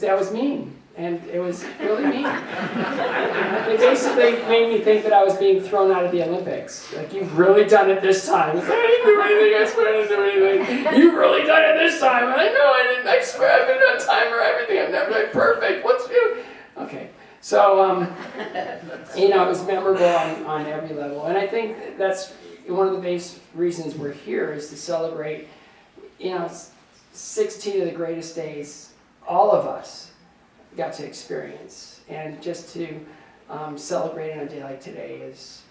That was mean. And it was really mean. They basically made me think that I was being thrown out of the Olympics. Like, you've really done it this time. I didn't do anything, I swear I didn't do anything. You've really done it this time. And I know I didn't, I swear I've been on time or everything. I've never been perfect. What's new? Okay. So, it was memorable on every level. And I think that's one of the base reasons we're here, is to celebrate, 16 of the greatest days all of us got to experience, and just to celebrate on a day like today is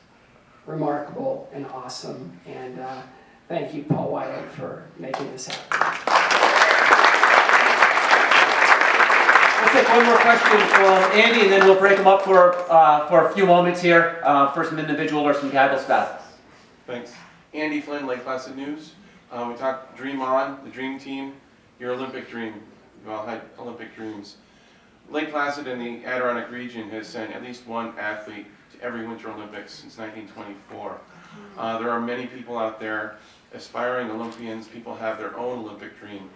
remarkable and awesome, and thank you, Paul Wyatt, for making this happen. We'll take one more question from Andy, and then we'll break them up for a few moments here, for some individual or some gaggle stats. Thanks. Andy Flynn, Lake Placid News. We talked Dream On, the Dream Team, your Olympic dream. You all had Olympic dreams. Lake Placid and the Adirondack region has sent at least one athlete to every Winter Olympics since 1924. There are many people out there, aspiring Olympians. People have their own Olympic dream.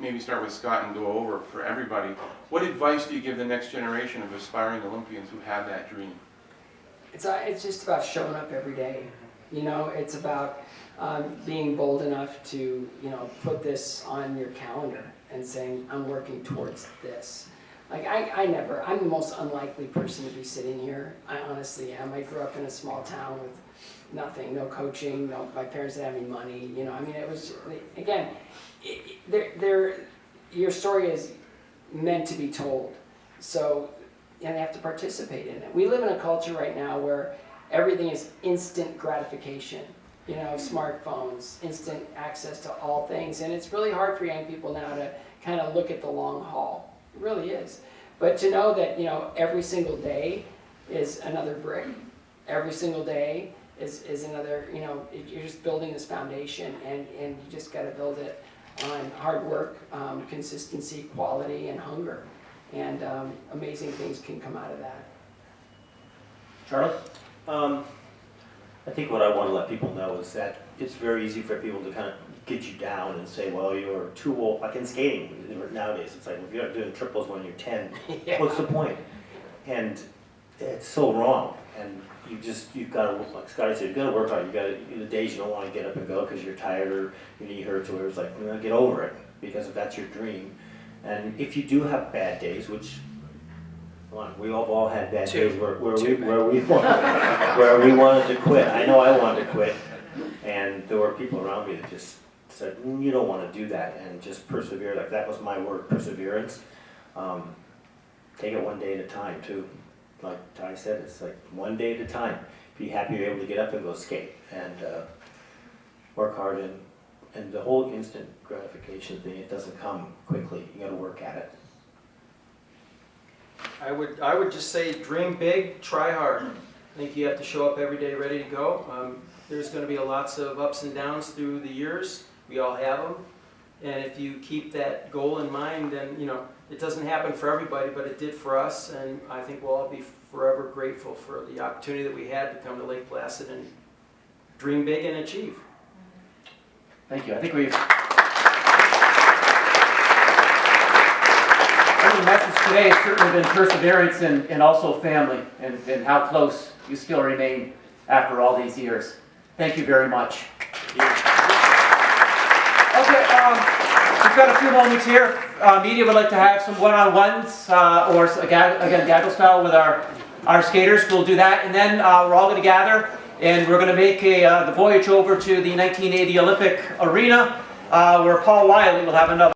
Maybe start with Scott and go over for everybody. What advice do you give the next generation of aspiring Olympians who have that dream? It's just about showing up every day. It's about being bold enough to, put this on your calendar and saying, I'm working towards this. Like, I'm the most unlikely person to be sitting here. I honestly am. I grew up in a small town with nothing, no coaching, my parents didn't have any money, it was, again, your story is meant to be told. So, and they have to participate in it. We live in a culture right now where everything is instant gratification. Smartphones, instant access to all things. And it's really hard for young people now to kind of look at the long haul. It really is. But to know that, every single day is another brick. Every single day is another, you're just building this foundation, and you just got to build it on hard work, consistency, quality, and hunger. And amazing things can come out of that. Charlie? I think what I want to let people know is that it's very easy for people to kind of get you down and say, well, you're too old. Like in skating nowadays, it's like, if you're not doing triples when you're 10, what's the point? And it's so wrong. And you've got to, like Scotty said, you've got to work hard. The days you don't want to get up and go because you're tired or your knee hurts or whatever, it's like, get over it, because if that's your dream. And if you do have bad days, which, come on, we all had bad days where we wanted to quit. I know I wanted to quit, and there were people around me that just said, you don't want to do that, and just persevere. Like, that was my word, perseverance. Take it one day at a time, too. Like Ty said, it's like one day at a time. Be happy you're able to get up and go skate, and work hard, and the whole instant gratification thing, it doesn't come quickly. You got to work at it. I would just say dream big, try hard. I think you have to show up every day ready to go. There's going to be lots of ups and downs through the years. We all have them. And if you keep that goal in mind, then, it doesn't happen for everybody, but it did for us. And I think we'll all be forever grateful for the opportunity that we had to come to Lake Placid and dream big and achieve. Thank you. I think the message today has certainly been perseverance and also family, and how close you still remain after all these years. Thank you very much. Okay, we've got a few moments here. Media would like to have some one-on-ones, or again, gaggle style with our skaters. We'll do that, and then we're all going to gather, and we're going to make the voyage over to the 1980 Olympic Arena, where Paul Wiley will have another